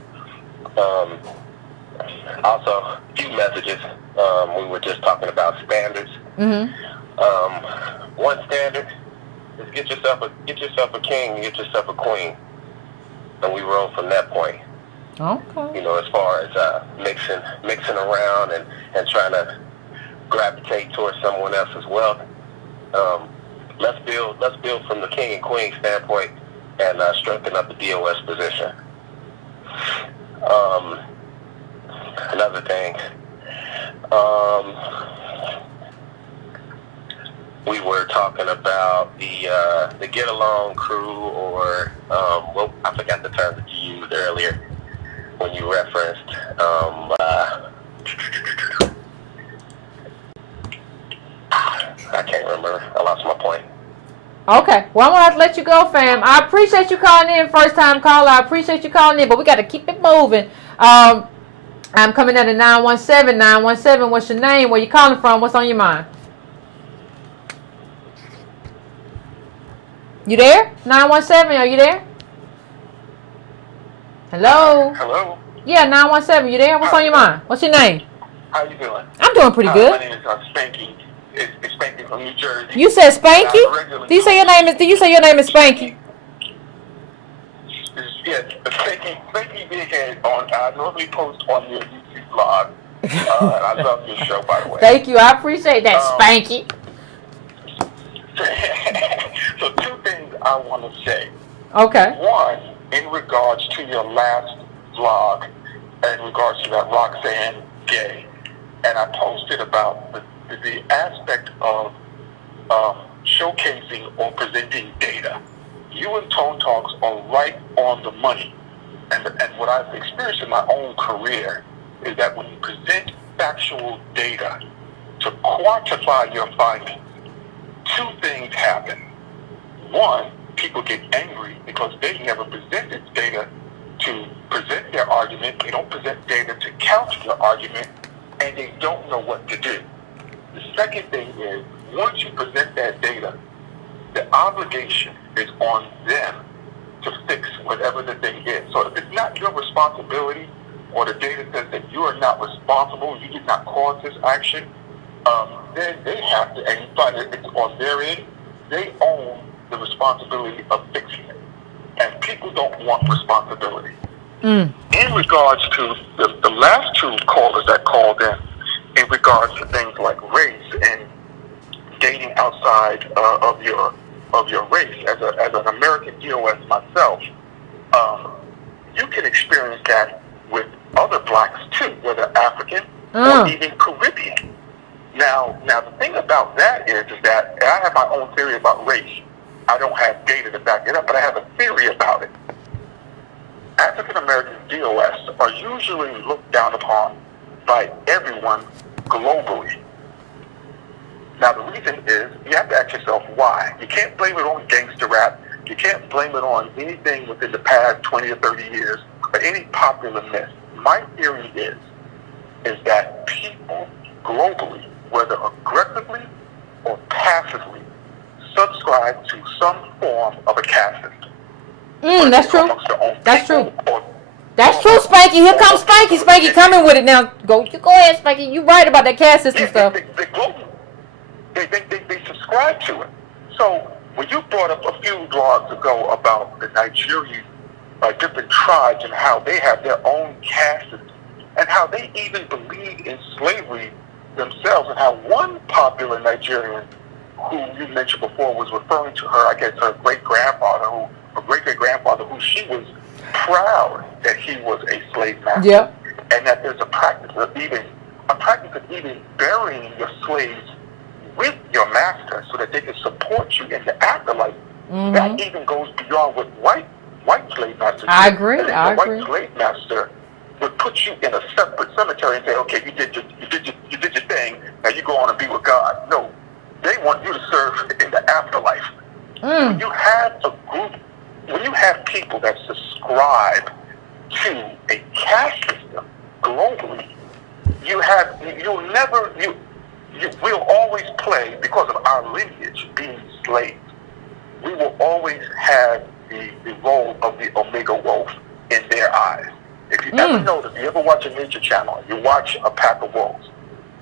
Also, a few messages. We were just talking about standards. One standard is get yourself a king, get yourself a queen, and we roll from that point. Okay. You know, as far as mixing around and trying to gravitate towards someone else's wealth. Let's build from the king and queen standpoint and strengthen up the DOS position. Another thing, we were talking about the get along crew, or well, I forgot the term that you used earlier when you referenced I can't remember. I lost my point. Okay. Well, I'm going to have to let you go, fam. I appreciate you calling in. First time caller. I appreciate you calling in, but we got to keep it moving. I'm coming at a 917. 917, what's your name? Where you calling from? What's on your mind? You there? 917, are you there? Hello? Hello? Yeah, 917, you there? What's on your mind? What's your name? How you doing? I'm doing pretty My good. name is Spanky. It's Spanky from New Jersey. You said Spanky? Do you say your name is Spanky? Yeah, Spanky Big Head on. I normally post on your YouTube blog. I love your show, by the way. Thank you. I appreciate that, Spanky. So 2 things I want to say. Okay. One, in regards to your last vlog, in regards to that Roxanne Gay, and I posted about the aspect of showcasing or presenting data. You and Tone Talks are right on the money. And what I've experienced in my own career is that when you present factual data to quantify your findings, 2 things happen. One, people get angry because they never presented data to present their argument. They don't present data to counter your argument, and they don't know what to do. The second thing is, once you present that data, the obligation is on them to fix whatever the thing is. So if it's not your responsibility, or the data says that you are not responsible, you did not cause this action, then they have to, and you find that it's on their end, they own the responsibility of fixing it. And people don't want responsibility. In regards to the last 2 callers that called in regards to things like race and dating outside of your race, as an American DOS myself, you can experience that with other blacks too, whether African or even Caribbean. Now the thing about that is that, and I have my own theory about race. I don't have data to back it up, but I have a theory about it. African American DOS are usually looked down upon by everyone globally. Now the reason is, you have to ask yourself why. You can't blame it on gangster rap. You can't blame it on anything within the past 20 or 30 years or any popular myth. My theory is that people globally, whether aggressively or passively, subscribe to some form of a caste system. That's true. That's true. That's true, Spanky. Here comes Spanky. Spanky coming with it now. Go ahead, Spanky. You right about that caste system stuff. They subscribe to it. So when you brought up a few blogs ago about the Nigerian different tribes and how they have their own caste system and how they even believe in slavery themselves, and how one popular Nigerian who you mentioned before was referring to her, I guess her great-grandfather, who she was proud that he was a slave master. Yep. And that there's a practice of even burying your slaves with your master so that they can support you in the afterlife. That even goes beyond what white slave masters do. I agree. White slave master would put you in a separate cemetery and say, okay, you did your thing, now you go on and be with God. No, they want you to serve in the afterlife. When you have a group, when you have people that subscribe to a caste system globally, you will always play, because of our lineage being slaves, we will always have the role of the Omega wolf in their eyes. If you ever notice, if you ever watch a nature channel, you watch a pack of wolves,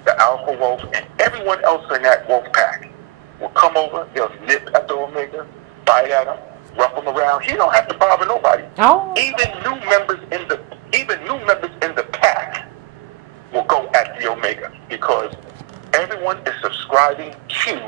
the alpha wolf and everyone else in that wolf pack will come over, they'll nip at the Omega, bite at him, rough him around. He don't have to bother nobody. Oh. Even new members in the pack will go at the Omega, because everyone is subscribing to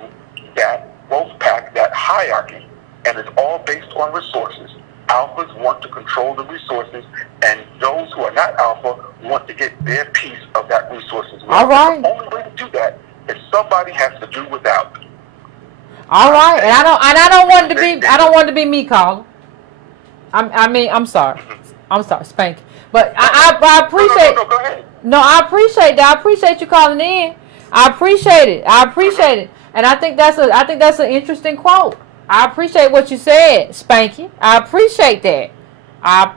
that wolf pack, that hierarchy, and it's all based on resources. Alphas want to control the resources, and those who are not alpha want to get their piece of that resources. All right. The only way to do that is somebody has to do without. All right, and I don't want it to be me, Carla. I'm sorry, Spank. But I appreciate. No, go ahead. No, I appreciate that. I appreciate you calling in. I appreciate it. And I think that's an interesting quote. I appreciate what you said, Spanky. I appreciate that. I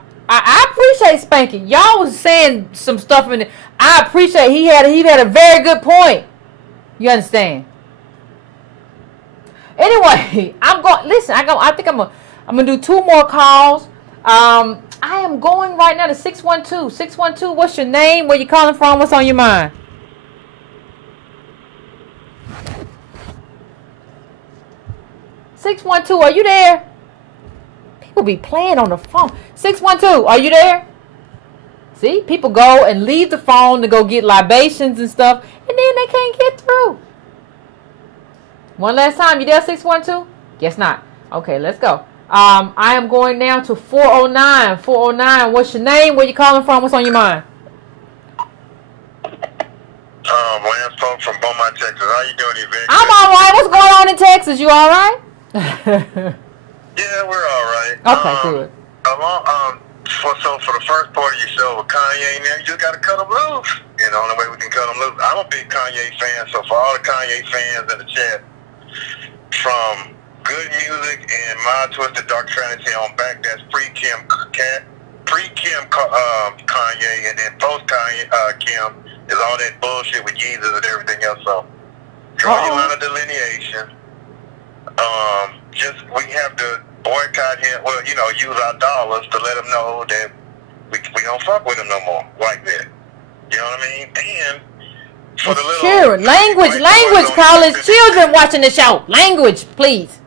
appreciate Spanky. Y'all was saying some stuff in it. I appreciate he had a very good point. You understand? Anyway, I think I'm gonna do 2 more calls. I am going right now to 612. 612, what's your name? Where you calling from? What's on your mind? 612, are you there? People be playing on the phone. 612, are you there? See, people go and leave the phone to go get libations and stuff, and then they can't get through. One last time, you there, 612? Guess not. Okay, let's go. I am going now to 409. 409, what's your name? Where you calling from? What's on your mind? Lance Pope from Beaumont, Texas. How you doing, Yvette? I'm all right. What's going on in Texas? You all right? Yeah, we're all right. Okay, good. For the first part of your show with Kanye, now you just got to cut him loose. And the only way we can cut him loose, I'm a big Kanye fan, so for all the Kanye fans in the chat, from Good Music and My Twisted Dark Trinity on back, that's pre-Kim Kanye, and then post-Kanye Kim is all that bullshit with Jesus and everything else. So draw your line of delineation. We have to boycott him. Well, use our dollars to let him know that we don't fuck with him no more like that. You know what I mean? And for the little sure, language, college children watching the show. Language, please.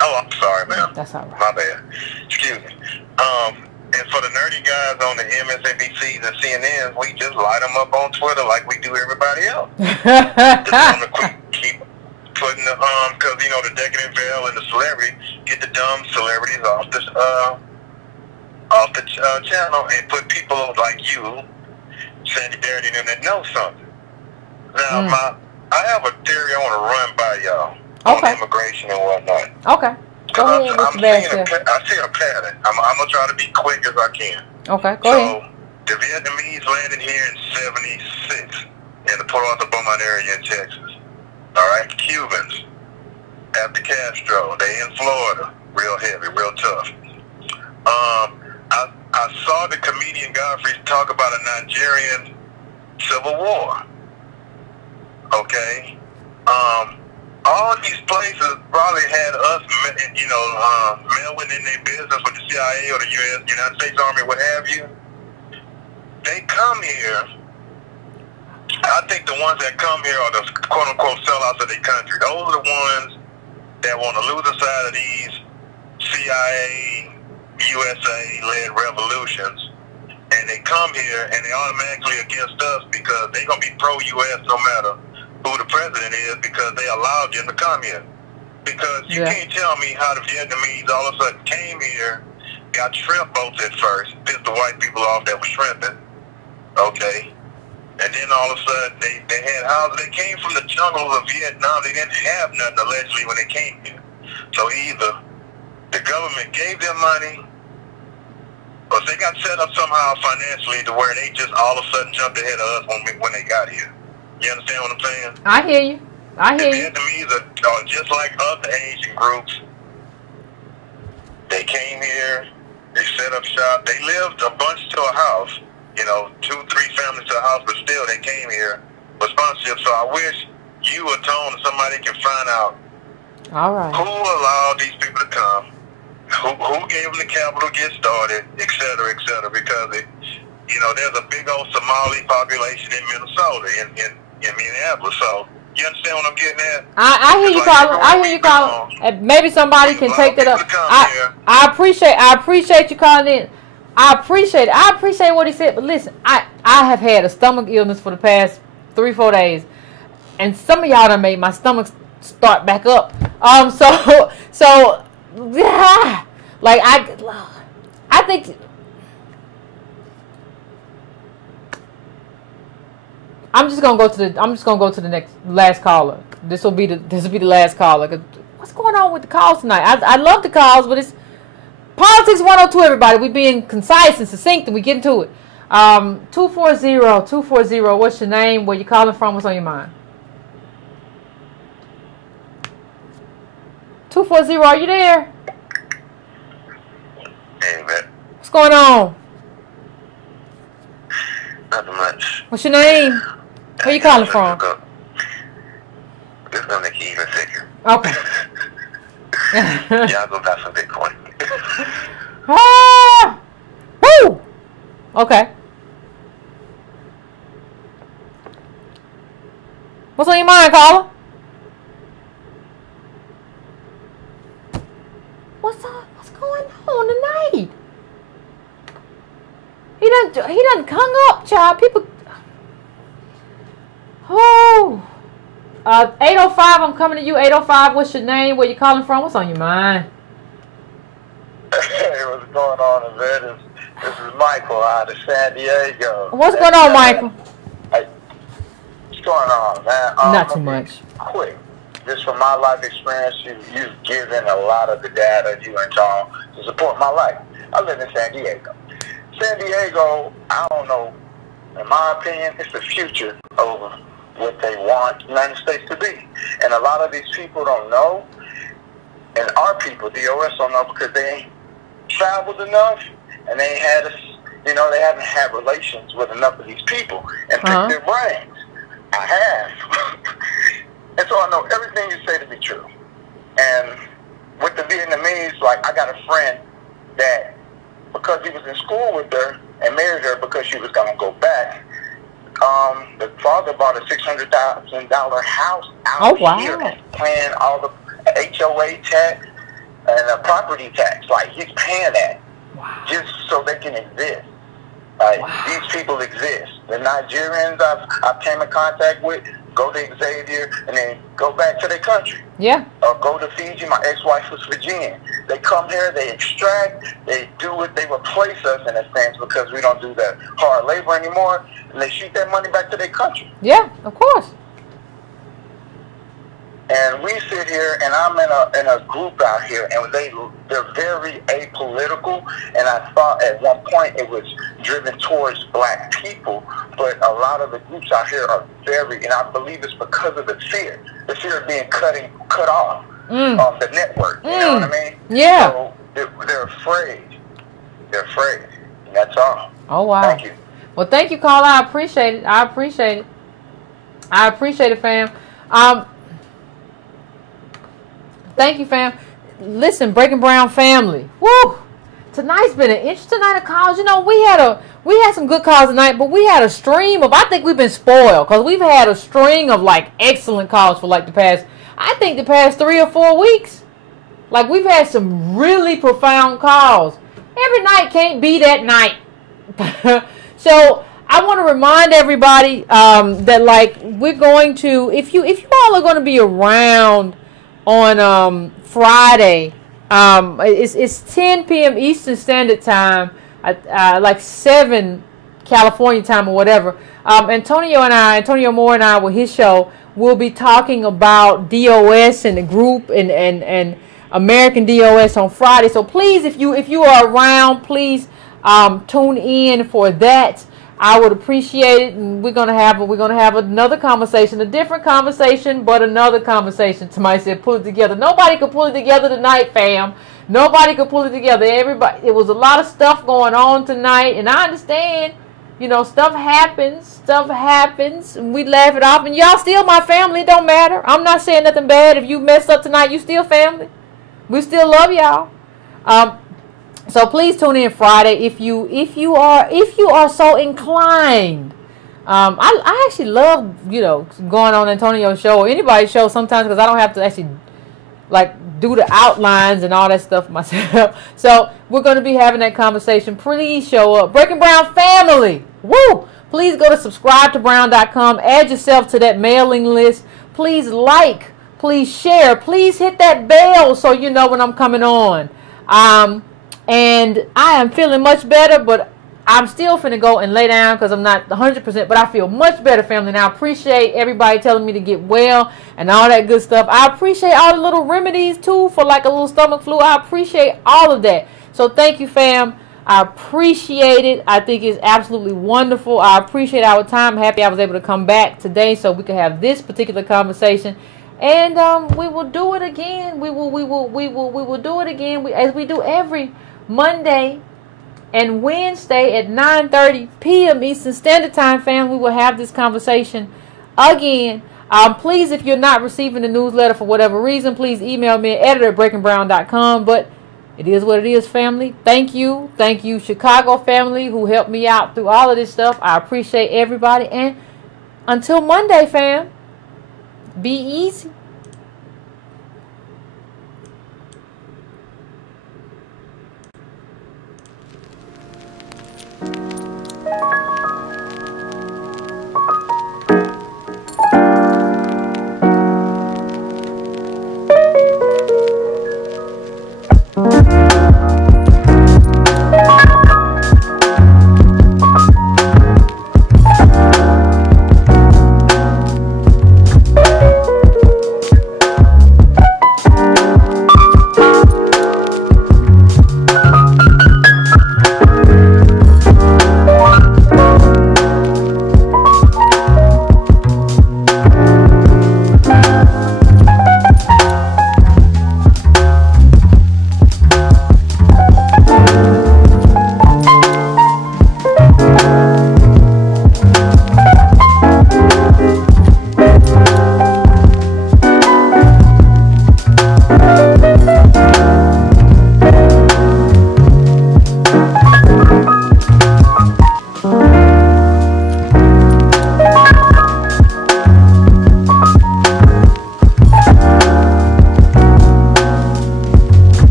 Oh, I'm sorry, man. That's all right. My bad. Excuse me. And for the nerdy guys on the MSNBCs and CNNs, we just light them up on Twitter like we do everybody else. Just keep putting the because the decadent veil and the celebrity, get the dumb celebrities off the channel and put people like you, Sandy Darity, and them that know something. Now, I have a theory I want to run by y'all on immigration and whatnot. Okay. Go ahead. I see a pattern. I'm gonna try to be quick as I can. Okay. Go ahead. The Vietnamese landed here in '76 in the Port Arthur Beaumont area in Texas. All right, Cubans after Castro. They in Florida, real heavy, real tough. I saw the comedian Godfrey talk about a Nigerian civil war. Okay, all these places probably had us, meddling in their business with the CIA or the United States Army, what have you. They come here. I think the ones that come here are the quote-unquote sellouts of their country. Those are the ones that want to lose the side of these CIA, USA-led revolutions, and they come here and they automatically against us because they're going to be pro-US no matter who the president is, because they allowed them to come here. Because you can't tell me how the Vietnamese all of a sudden came here, got shrimp boats at first, pissed the white people off that were shrimping, okay? And then all of a sudden they had houses. They came from the jungles of Vietnam. They didn't have nothing allegedly when they came here. So either the government gave them money, or they got set up somehow financially to where they just all of a sudden jumped ahead of us when they got here. You understand what I'm saying? I hear you. The Vietnamese are just like other Asian groups. They came here, they set up shop, they lived a bunch to a house, 2, 3 families to a house, but still they came here with sponsorship. So I wish you or Tone or somebody can find out who allowed these people to come, who gave them the capital to get started, et cetera, because there's a big old Somali population in Minnesota, in Minneapolis. So you understand what I'm getting at? I hear you, Colin. I hear you, Colin. And maybe somebody can take that up. I appreciate you calling in. I appreciate it. I appreciate what he said. But listen, I have had a stomach illness for the past 3-4 days, and some of y'all done made my stomach start back up. So yeah, like I think. I'm just gonna go to the last caller. This will be the last caller. 'Cause what's going on with the calls tonight? I love the calls, but it's Politics 102. Everybody, we being concise and succinct, and we get into it. 240. What's your name? Where you calling from? What's on your mind? 240. Are you there? Hey, Yvette. What's going on? Nothing much. What's your name? Where you calling from? This is gonna make you even sicker. Okay. Yeah, I'll go buy some Bitcoin. Woo! Okay. What's on your mind, caller? What's going on tonight? He done hung up, child. People. 805. I'm coming to you. 805. What's your name? Where you calling from? What's on your mind? Hey, what's going on, Yvette? This is Michael out of San Diego. What's going on, Michael? Hey, what's going on, man? Not too much. Quick. Just from my life experience, you've given a lot of the data, you and Tom, to support my life. I live in San Diego. San Diego, I don't know, in my opinion, it's the future of what they want the United States to be. And a lot of these people don't know, and our people, DOS, don't know because they ain't traveled enough, and they ain't had they haven't had relations with enough of these people and picked their brains. I have. And so I know everything you say to be true. And with the Vietnamese, like, I got a friend that, because he was in school with her and married her because she was going to go back, the father bought a $600,000 house out here and paying all the HOA tax and a property tax. Like, he's paying that just so they can exist. These people exist. The Nigerians I came in contact with go to Xavier and then go back to their country. Yeah. Or go to Fiji. My ex-wife was Fijian. They come here, they extract, they replace us in a sense because we don't do that hard labor anymore, and they shoot that money back to their country. Yeah, of course. And we sit here, and I'm in a group out here, and they're very apolitical. And I thought at one point it was driven towards black people, but a lot of the groups out here are very, and I believe it's because of the fear of being cut off. the network. You know what I mean? Yeah. So they're afraid. They're afraid. And that's all. Oh, wow. Thank you. Well, thank you, caller. I appreciate it. I appreciate it. I appreciate it, fam. Thank you, fam. Listen, Breaking Brown family. Woo! Tonight's been an interesting night of calls. You know, we had some good calls tonight, but we had a stream of, I think we've been spoiled because we've had a string of like excellent calls for like the past 3 or 4 weeks. Like we've had some really profound calls. Every night can't be that night. So I want to remind everybody that like we're going to, if you all are going to be around on Friday, it's 10 p.m. Eastern Standard Time, like 7 California time or whatever. Antonio Moore and I with his show, will be talking about DOS and the group and American DOS on Friday. So please, if you are around, please tune in for that. I would appreciate it, and we're gonna have another conversation, a different conversation, but another conversation. Somebody said, pull it together. Nobody could pull it together tonight, fam. Nobody could pull it together. Everybody, it was a lot of stuff going on tonight, and I understand. You know, stuff happens, and we laugh it off, and y'all still my family. It don't matter. I'm not saying nothing bad. If you messed up tonight, you still family. We still love y'all. So please tune in Friday if you are so inclined. I actually love, going on Antonio's show or anybody's show sometimes because I don't have to actually like do the outlines and all that stuff myself. So we're going to be having that conversation. Please show up. Breaking Brown family. Woo! Please go to subscribetobrown.com. Add yourself to that mailing list. Please like. Please share. Please hit that bell so you know when I'm coming on. And I am feeling much better, but I'm still finna go and lay down because I'm not 100%, but I feel much better, family. And I appreciate everybody telling me to get well and all that good stuff. I appreciate all the little remedies, too, for like a little stomach flu. I appreciate all of that. So thank you, fam. I appreciate it. I think it's absolutely wonderful. I appreciate our time. I'm happy I was able to come back today so we could have this particular conversation. And we will do it again. We will do it again as we do every Monday and Wednesday at 9:30 p.m. Eastern Standard Time, fam. We will have this conversation again. Please, if you're not receiving the newsletter for whatever reason, please email me at editor@breakingbrown.com. But it is what it is, family. Thank you, Chicago family, who helped me out through all of this stuff. I appreciate everybody. And until Monday, fam, be easy.